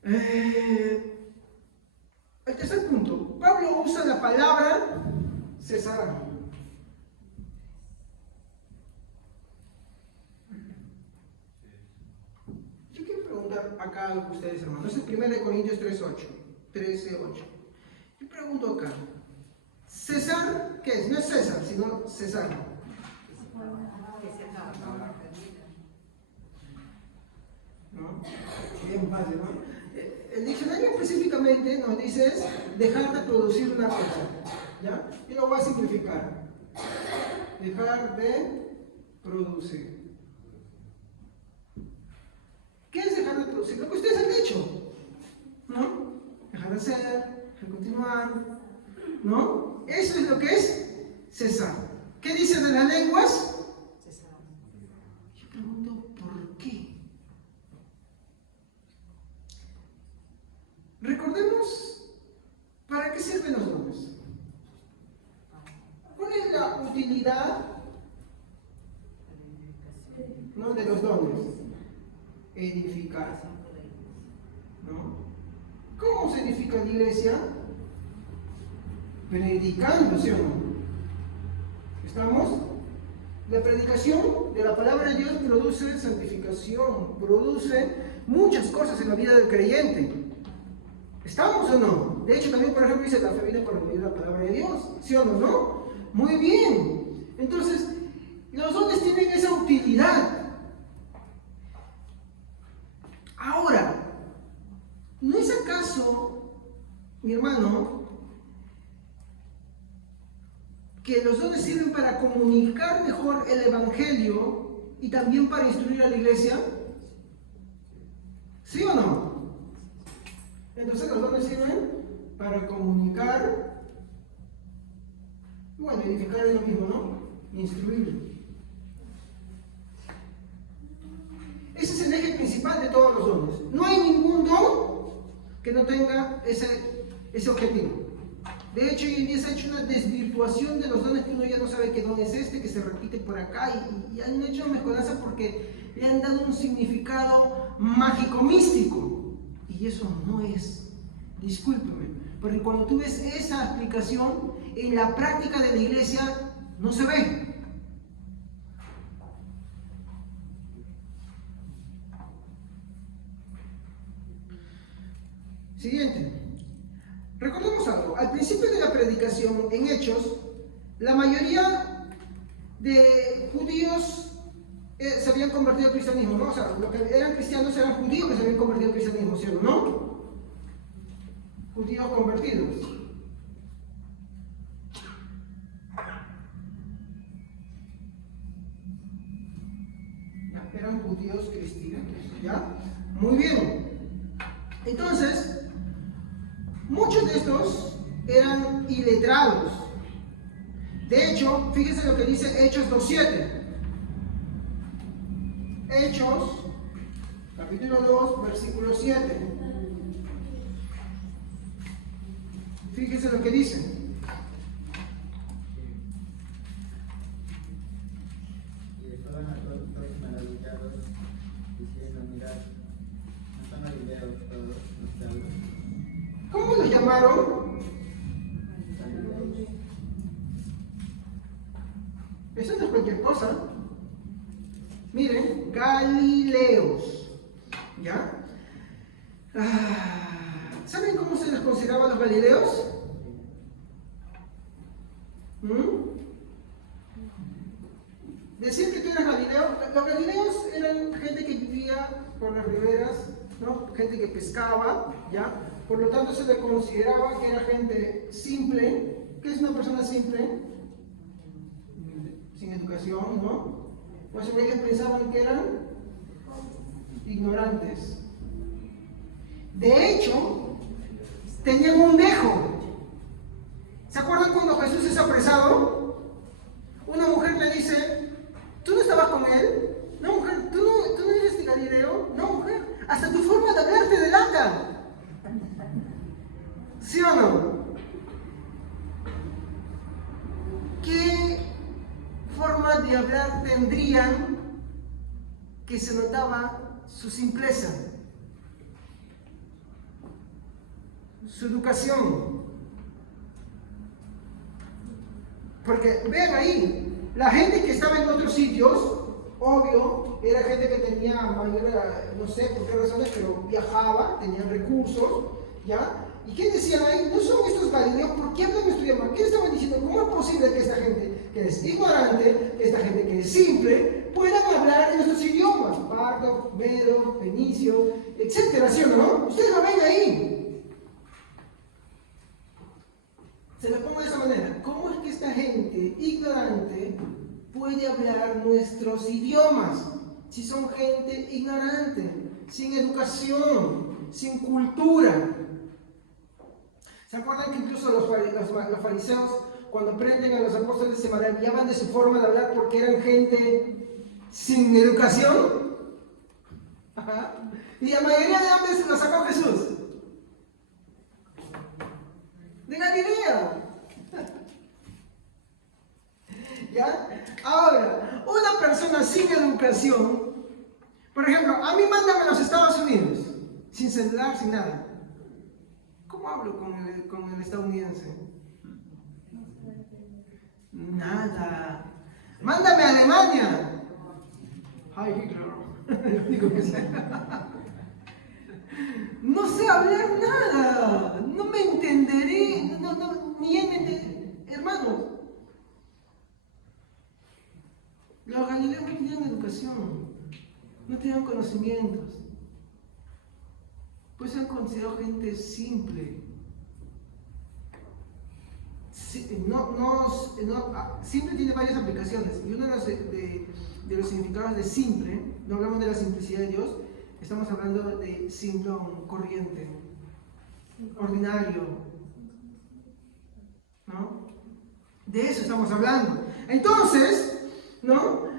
El tercer punto. Pablo usa la palabra Cesar. Yo quiero preguntar acá a ustedes, hermanos. Es el 1 Corintios 13:8. Yo pregunto acá. ¿César qué es? No es César, sino César. ¿No? Bien fácil, ¿no? El diccionario específicamente nos dice es dejar de producir una cosa. ¿Ya? Y lo voy a simplificar. Dejar de producir. ¿Qué es dejar de producir? Lo que ustedes han dicho. ¿No? Dejar de hacer, dejar de continuar. ¿No? Eso es lo que es cesar. ¿Qué dice de las lenguas? Cesar. Yo pregunto, ¿por qué? Recordemos, ¿para qué sirven los dones? ¿Cuál es la utilidad, ¿no?, de los dones? Edificar. ¿No? ¿Cómo se edifica la iglesia? Predicando, ¿sí o no? ¿Estamos? La predicación de la palabra de Dios produce santificación, produce muchas cosas en la vida del creyente. ¿Estamos o no? De hecho, también, por ejemplo, dice la fe viene por medio de la palabra de Dios, ¿sí o no? Muy bien. Entonces, los dones tienen esa utilidad. Ahora, ¿no es acaso, mi hermano, que los dones sirven para comunicar mejor el Evangelio y también para instruir a la iglesia? ¿Sí o no? Entonces los dones sirven para comunicar, bueno, edificar es lo mismo, ¿no? Instruir. Ese es el eje principal de todos los dones. No hay ningún don que no tenga ese objetivo. De hecho, hoy en día se ha hecho una desvirtuación de los dones que uno ya no sabe qué don es este, que se repite por acá, y han hecho mezcolanza porque le han dado un significado mágico, místico. Y eso no es. Discúlpeme, porque cuando tú ves esa aplicación en la práctica de la iglesia, no se ve. Siguiente. Recordemos algo. Al principio de la predicación, en Hechos, la mayoría de judíos se habían convertido al cristianismo, ¿no? O sea, los que eran cristianos eran judíos que se habían convertido al cristianismo, ¿sí o no? Judíos convertidos. Ya, eran judíos cristianos, ¿ya? Muy bien. Entonces, muchos de estos eran iletrados. De hecho, fíjense lo que dice Hechos 2:7. Hechos, capítulo 2, versículo 7. Fíjense lo que dice. Y estaban todos maravillados, diciendo, mirad, ¿no son galileos todos los que hablan? ¿Cómo lo llamaron? Galileos. Eso no es cualquier cosa. Miren, Galileos. ¿Ya? ¿Saben cómo se les consideraba a los Galileos? Decir que tú eras Galileo, los Galileos eran gente que vivía por las riberas, ¿no? Gente que pescaba, ¿ya? Por lo tanto se le consideraba que era gente simple. ¿Qué es una persona simple? Sin educación, ¿no? Pues ellos pensaban que eran ignorantes. De hecho, tenían un dejo. ¿Se acuerdan cuando Jesús es apresado? Una mujer le dice, ¿tú no estabas con él? No, mujer, ¿tú no eres de Galileo? No, mujer, hasta tu forma de hablar te delata. ¿Sí o no? ¿Qué forma de hablar tendrían que se notaba su simpleza, su educación? Porque vean ahí, la gente que estaba en otros sitios, obvio, era gente que tenía mayor, no sé por qué razones, pero viajaba, tenían recursos, ¿ya? ¿Y qué decían ahí? No son estos galileos, ¿por qué hablan nuestro idioma? ¿Qué estaban diciendo? ¿Cómo es posible que esta gente que es ignorante, que esta gente que es simple, puedan hablar en nuestros idiomas? Pardo, medo, fenicio, etcétera, ¿sí o no? Ustedes lo ven ahí. Se lo pongo de esa manera. ¿Cómo es que esta gente ignorante puede hablar nuestros idiomas? Si son gente ignorante, sin educación, sin cultura. ¿Se acuerdan que incluso los fariseos, cuando prenden a los apóstoles, se maravillaban de su forma de hablar porque eran gente sin educación? Ajá. Y la mayoría de hombres se los sacó Jesús. De Galilea. ¿Ya? Ahora, una persona sin educación, por ejemplo, a mí mándame a los Estados Unidos, sin celular, sin nada. ¿Cómo hablo con el estadounidense? Nada. Mándame a Alemania. Hi Hitler. Lo único que sé. No sé hablar nada. No me entenderé. Ni él me entenderé. Hermanos, los galileos no tenían educación. No tenían conocimientos. Pues se han considerado gente simple. Simple tiene varias aplicaciones. Y uno de los significados de simple, no hablamos de la simplicidad de Dios, estamos hablando de simple, corriente, ordinario. ¿No? De eso estamos hablando. Entonces, ¿no?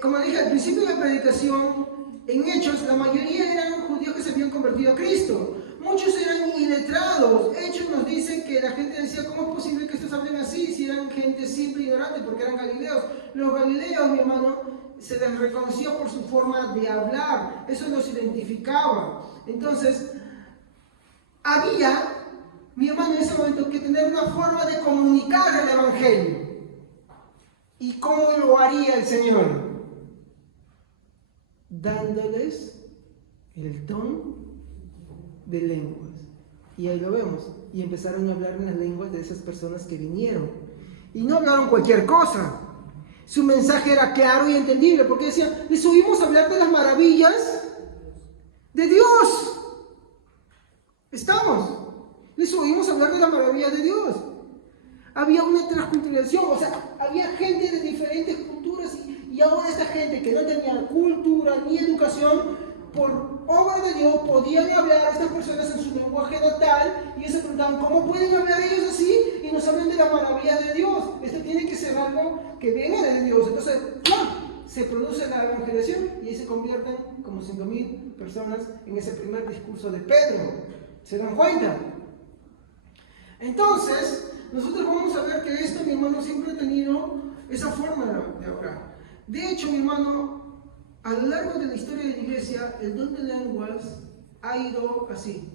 Como dije al principio de la predicación, en Hechos, la mayoría eran judíos que se habían convertido a Cristo. Muchos eran iletrados. Hechos nos dicen que la gente decía, ¿cómo es posible que estos hablen así si eran gente simple e ignorante? Porque eran galileos. Los galileos, mi hermano, se les reconoció por su forma de hablar. Eso los identificaba. Entonces, había, mi hermano, en ese momento que tener una forma de comunicar el Evangelio. ¿Y cómo lo haría el Señor? Dándoles el don de lenguas. Y ahí lo vemos. Y empezaron a hablar en las lenguas de esas personas que vinieron. Y no hablaron cualquier cosa. Su mensaje era claro y entendible, porque decían, les oímos hablar de las maravillas de Dios. ¿Estamos? Les oímos hablar de las maravillas de Dios. Había una transculturación, o sea, había gente de diferentes culturas y ahora esta gente que no tenía cultura ni educación por obra de Dios, podían hablar a estas personas en su lenguaje natal, y ellos se preguntaban, ¿cómo pueden hablar ellos así? Y nos hablan de la maravilla de Dios. Esto tiene que ser algo que venga de Dios. Entonces, ¡pum!, se produce la evangelización y ahí se convierten como 5.000 personas en ese primer discurso de Pedro. ¿Se dan cuenta? Entonces, nosotros vamos a ver que esto, mi hermano, siempre ha tenido esa forma de hablar. De hecho, mi hermano, a lo largo de la historia de la iglesia, el don de lenguas ha ido así.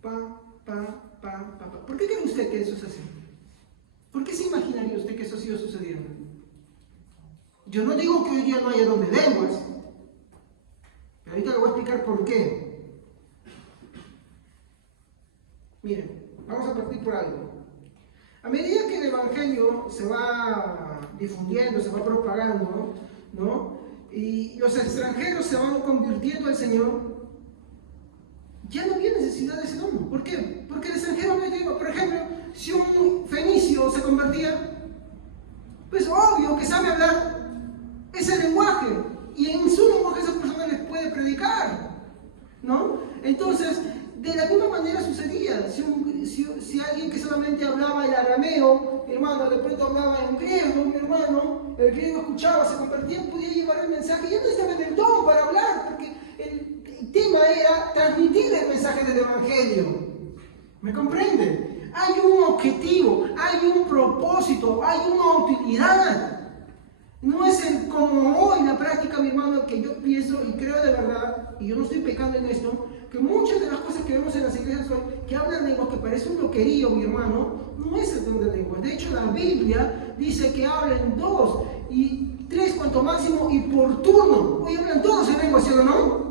Pa, pa, pa, pa, pa. ¿Por qué cree usted que eso es así? ¿Por qué se imaginaría usted que eso ha sido sucediendo? Yo no digo que hoy día no haya don de lenguas, pero ahorita le voy a explicar por qué. Miren, vamos a partir por algo. A medida que el evangelio se va difundiendo, se va propagando, ¿no? Y los extranjeros se van convirtiendo al Señor, ya no había necesidad de ese don. ¿Por qué? Porque el extranjero no llega. Por ejemplo, si un fenicio se convertía, pues obvio que sabe hablar ese lenguaje, y en su lenguaje esa persona les puede predicar, ¿no? Entonces, de la misma manera sucedía. Si alguien que solamente hablaba el arameo, mi hermano, de pronto hablaba en griego, mi hermano, el griego escuchaba, se convertía, podía llevar el mensaje. Ya no estaba en el don para hablar, porque el tema era transmitir el mensaje del evangelio. ¿Me comprende? Hay un objetivo, hay un propósito, hay una utilidad. No es como hoy la práctica, mi hermano, que yo pienso y creo de verdad, y yo no estoy pecando en esto, que muchas de las cosas que vemos en las iglesias hoy, que hablan lenguas que parece un loquerío, mi hermano, no es el don de lenguas. De hecho, la Biblia dice que hablen 2 y 3 cuanto máximo y por turno. Hoy hablan todos en lenguas, ¿sí o no?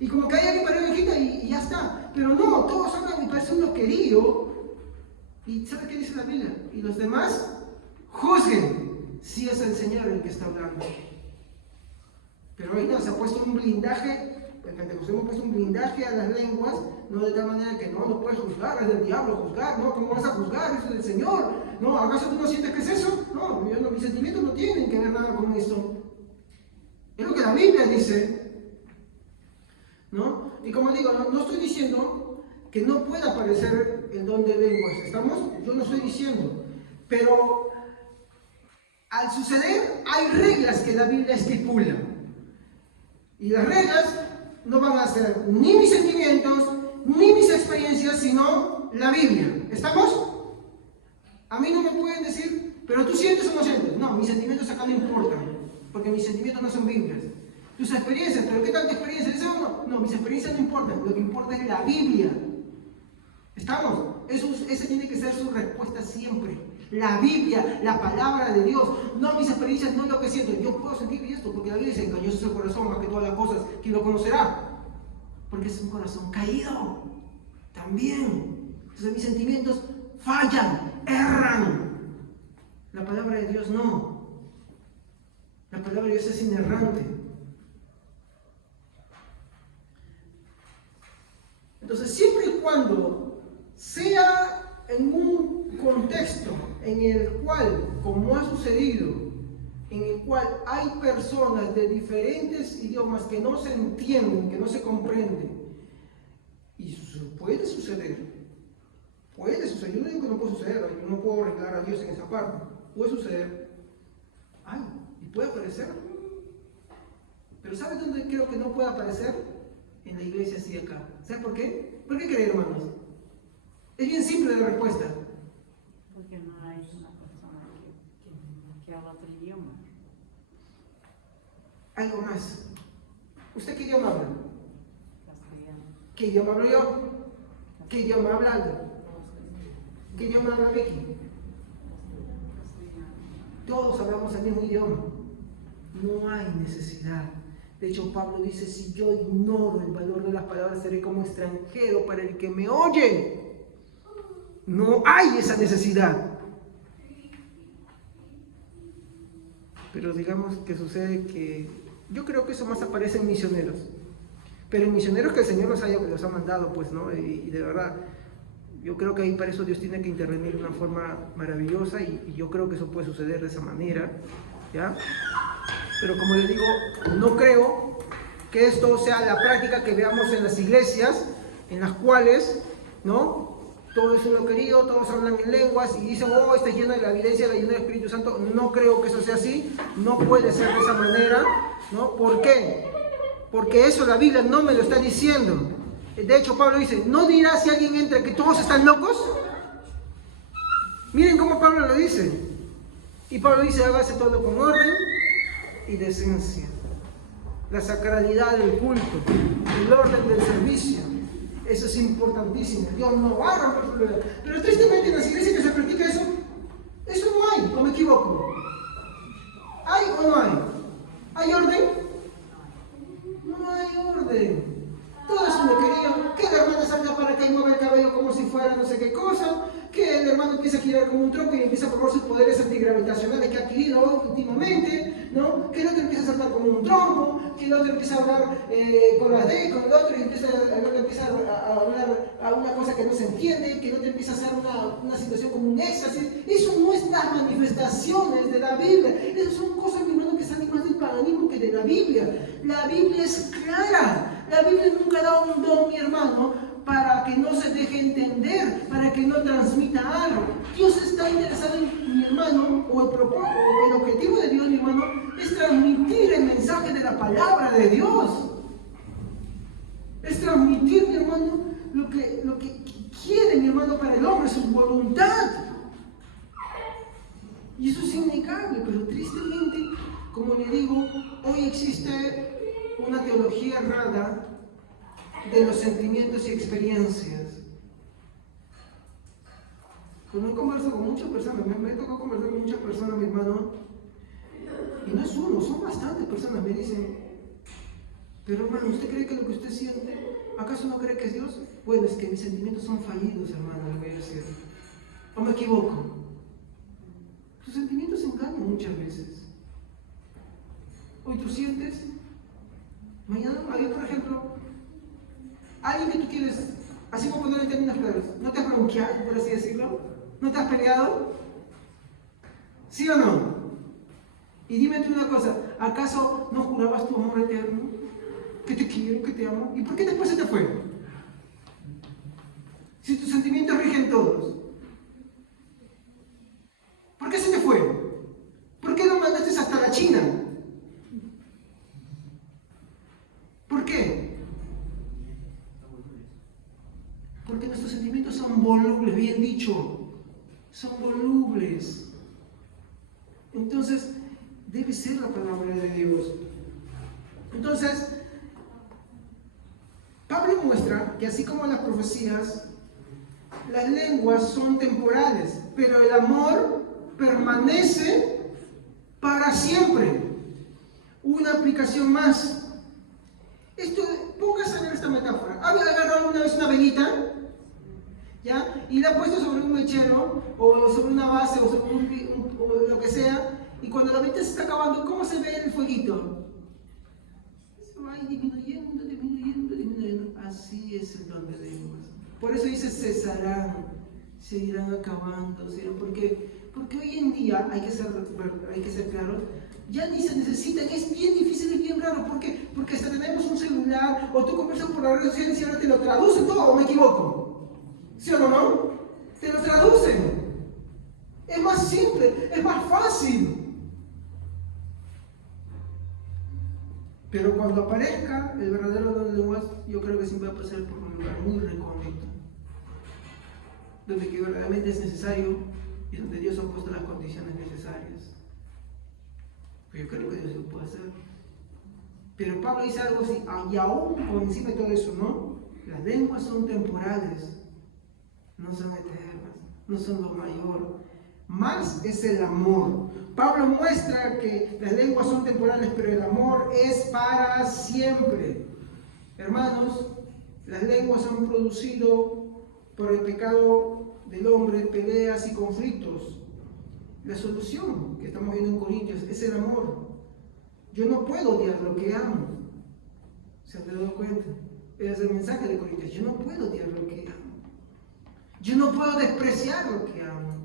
Y como que hay alguien para una y ya está. Pero no, todos hablan y parece un loquerío. ¿Y sabe qué dice la Biblia? Y los demás juzguen si es el Señor el que está hablando. Pero hoy no, se ha puesto un blindaje. En Pentecostés hemos puesto un blindaje a las lenguas, no de tal manera que no puedes juzgar, es del diablo juzgar, no, ¿cómo vas a juzgar? Eso es del Señor, no, ¿acaso tú no sientes que es eso? No, mis sentimientos no tienen que ver nada con esto. Es lo que la Biblia dice, ¿no? Y como digo, no estoy diciendo que no pueda aparecer el don de lenguas, ¿estamos? Yo no estoy diciendo, pero al suceder hay reglas que la Biblia estipula, y las reglas no van a ser ni mis sentimientos, ni mis experiencias, sino la Biblia. ¿Estamos? A mí no me pueden decir, pero tú sientes o no sientes. No, mis sentimientos acá no importan, porque mis sentimientos no son Biblias. Tus experiencias, pero ¿qué tal tu experiencia? ¿Eso o no? No, mis experiencias no importan, lo que importa es la Biblia. ¿Estamos? Esa tiene que ser su respuesta siempre. La Biblia, la palabra de Dios, no mis experiencias, no lo que siento. Yo puedo sentir esto, porque la Biblia dice, engañoso es el corazón más que todas las cosas, ¿quién lo conocerá? Porque es un corazón caído, también. Entonces mis sentimientos fallan, erran. La palabra de Dios no. La palabra de Dios es inerrante. Entonces, siempre y cuando sea en un contexto en el cual, como ha sucedido, en el cual hay personas de diferentes idiomas que no se entienden, que no se comprenden, y puede suceder, yo no digo que no puede suceder, yo no puedo arreglar a Dios en esa parte, puede suceder, y puede aparecer, pero ¿sabes dónde creo que no puede aparecer? En la iglesia así acá. ¿Sabes por qué? ¿Por qué creen, hermanos? Es bien simple la respuesta. Porque no hay una persona que habla otro idioma. Algo más. ¿Usted qué idioma habla? Castellano. ¿Qué idioma hablo yo? ¿Qué idioma habla Aldo? ¿Qué idioma habla Vicky? Todos hablamos el mismo idioma. No hay necesidad. De hecho, Pablo dice, si yo ignoro el valor de las palabras, seré como extranjero para el que me oye. No hay esa necesidad. Pero digamos que sucede que yo creo que eso más aparece en misioneros. Pero en misioneros que el Señor los ha mandado, pues, ¿no? Y de verdad, yo creo que ahí para eso Dios tiene que intervenir de una forma maravillosa y yo creo que eso puede suceder de esa manera, ¿ya? Pero como les digo, no creo que esto sea la práctica que veamos en las iglesias, en las cuales, ¿no? Todo es uno querido, todos hablan en lenguas y dicen, oh, está lleno de la evidencia, la llenura del Espíritu Santo. No creo que eso sea así, no puede ser de esa manera, ¿no? ¿Por qué? Porque eso la Biblia no me lo está diciendo. De hecho, Pablo dice, ¿no dirá si alguien entra que todos están locos? Miren cómo Pablo lo dice. Y Pablo dice, hágase todo con orden y decencia. La sacralidad del culto, el orden del servicio. Eso es importantísimo. Dios no va a romper su regla. Pero tristemente en las iglesias que se practica eso, eso no hay, o me equivoco. ¿Hay o no hay? ¿Hay orden? No hay orden. Todo eso me quería. Que la hermana salga para acá y mueva el cabello como si fuera no sé qué cosa. Que el hermano empiece a girar como un tronco y empieza a probar sus poderes antigravitacionales que ha adquirido últimamente, ¿no? Que el otro empieza a saltar como un tronco, que el otro empieza a hablar con la D, con el otro, y el otro empieza a hablar a una cosa que no se entiende, que el otro empieza a hacer una situación como un éxtasis. Eso no es las manifestaciones de la Biblia. Esas son cosas, mi hermano, que salen más del paganismo que de la Biblia. La Biblia es clara. La Biblia nunca da un don, mi hermano, para que no se deje entender, para que no transmita algo. Dios está interesado en, mi hermano, o el objetivo de Dios, mi hermano, es transmitir el mensaje de la palabra de Dios. Es transmitir, mi hermano, lo que quiere, mi hermano, para el hombre, su voluntad. Y eso es innegable, pero tristemente, como le digo, hoy existe una teología errada de los sentimientos y experiencias. Como he conversado con muchas personas, me he tocado conversar con muchas personas, mi hermano, y no es uno, son bastantes personas, me dicen, pero hermano, ¿usted cree que lo que usted siente, acaso no cree que es Dios? Bueno, es que mis sentimientos son fallidos, hermano, le voy a decir. ¿O me equivoco? Tus sentimientos engañan muchas veces. Hoy tú sientes, mañana, hay, por ejemplo, alguien que tú quieres, así como poner en términos claros, ¿no te has bronqueado, por así decirlo? ¿No te has peleado? ¿Sí o no? Y dime tú una cosa, ¿acaso no jurabas tu amor eterno? Que te quiero, que te amo. ¿Y por qué después se te fue? Si tus sentimientos rigen todos. ¿Por qué se te fue? ¿Por qué lo mandaste hasta la China? ¿Por qué? Porque nuestros sentimientos son volubles, bien dicho, son volubles. Entonces, debe ser la palabra de Dios. Entonces, Pablo muestra que así como las profecías, las lenguas son temporales, pero el amor permanece para siempre. Una aplicación más. Esto, póngase a ver esta metáfora. ¿Ha agarrado una vez una velita? ¿Ya? Y la ha puesto sobre un mechero, o sobre una base, o sobre o lo que sea, y cuando la velita se está acabando, ¿cómo se ve el fueguito? Se va disminuyendo, disminuyendo, disminuyendo. Así es el don de lenguas. Por eso dice cesarán, se irán acabando. Porque hoy en día, hay que ser claros, ya ni se necesitan, es bien difícil y bien raro. ¿Por qué? Porque hasta tenemos un celular, o tú conversas por las redes sociales y ahora te lo traducen todo, ¿o me equivoco? ¿Sí o no? Te lo traducen. Es más simple, es más fácil. Pero cuando aparezca el verdadero don de lenguas, yo creo que siempre va a pasar por un lugar muy recóndito, donde que verdaderamente es necesario y donde Dios ha puesto las condiciones necesarias. Pero yo creo que Dios lo puede hacer. Pero Pablo dice algo así, y aún por encima de todo eso, ¿no? Las lenguas son temporales, no son eternas, no son lo mayor. Más es el amor. Pablo muestra que las lenguas son temporales, pero el amor es para siempre. Hermanos, las lenguas han producido por el pecado del hombre peleas y conflictos. La solución que estamos viendo en Corintios es el amor. Yo no puedo odiar lo que amo. ¿Se han dado cuenta? Ese es el mensaje de Corintios. Yo no puedo odiar lo que amo. Yo no puedo despreciar lo que amo.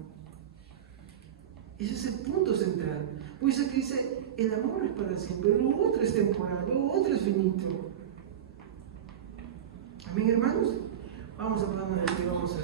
Ese es el punto central. Por eso que dice, el amor es para siempre, lo otro es temporal, lo otro es finito. Amén, hermanos. Vamos a ponernos de pie, vamos a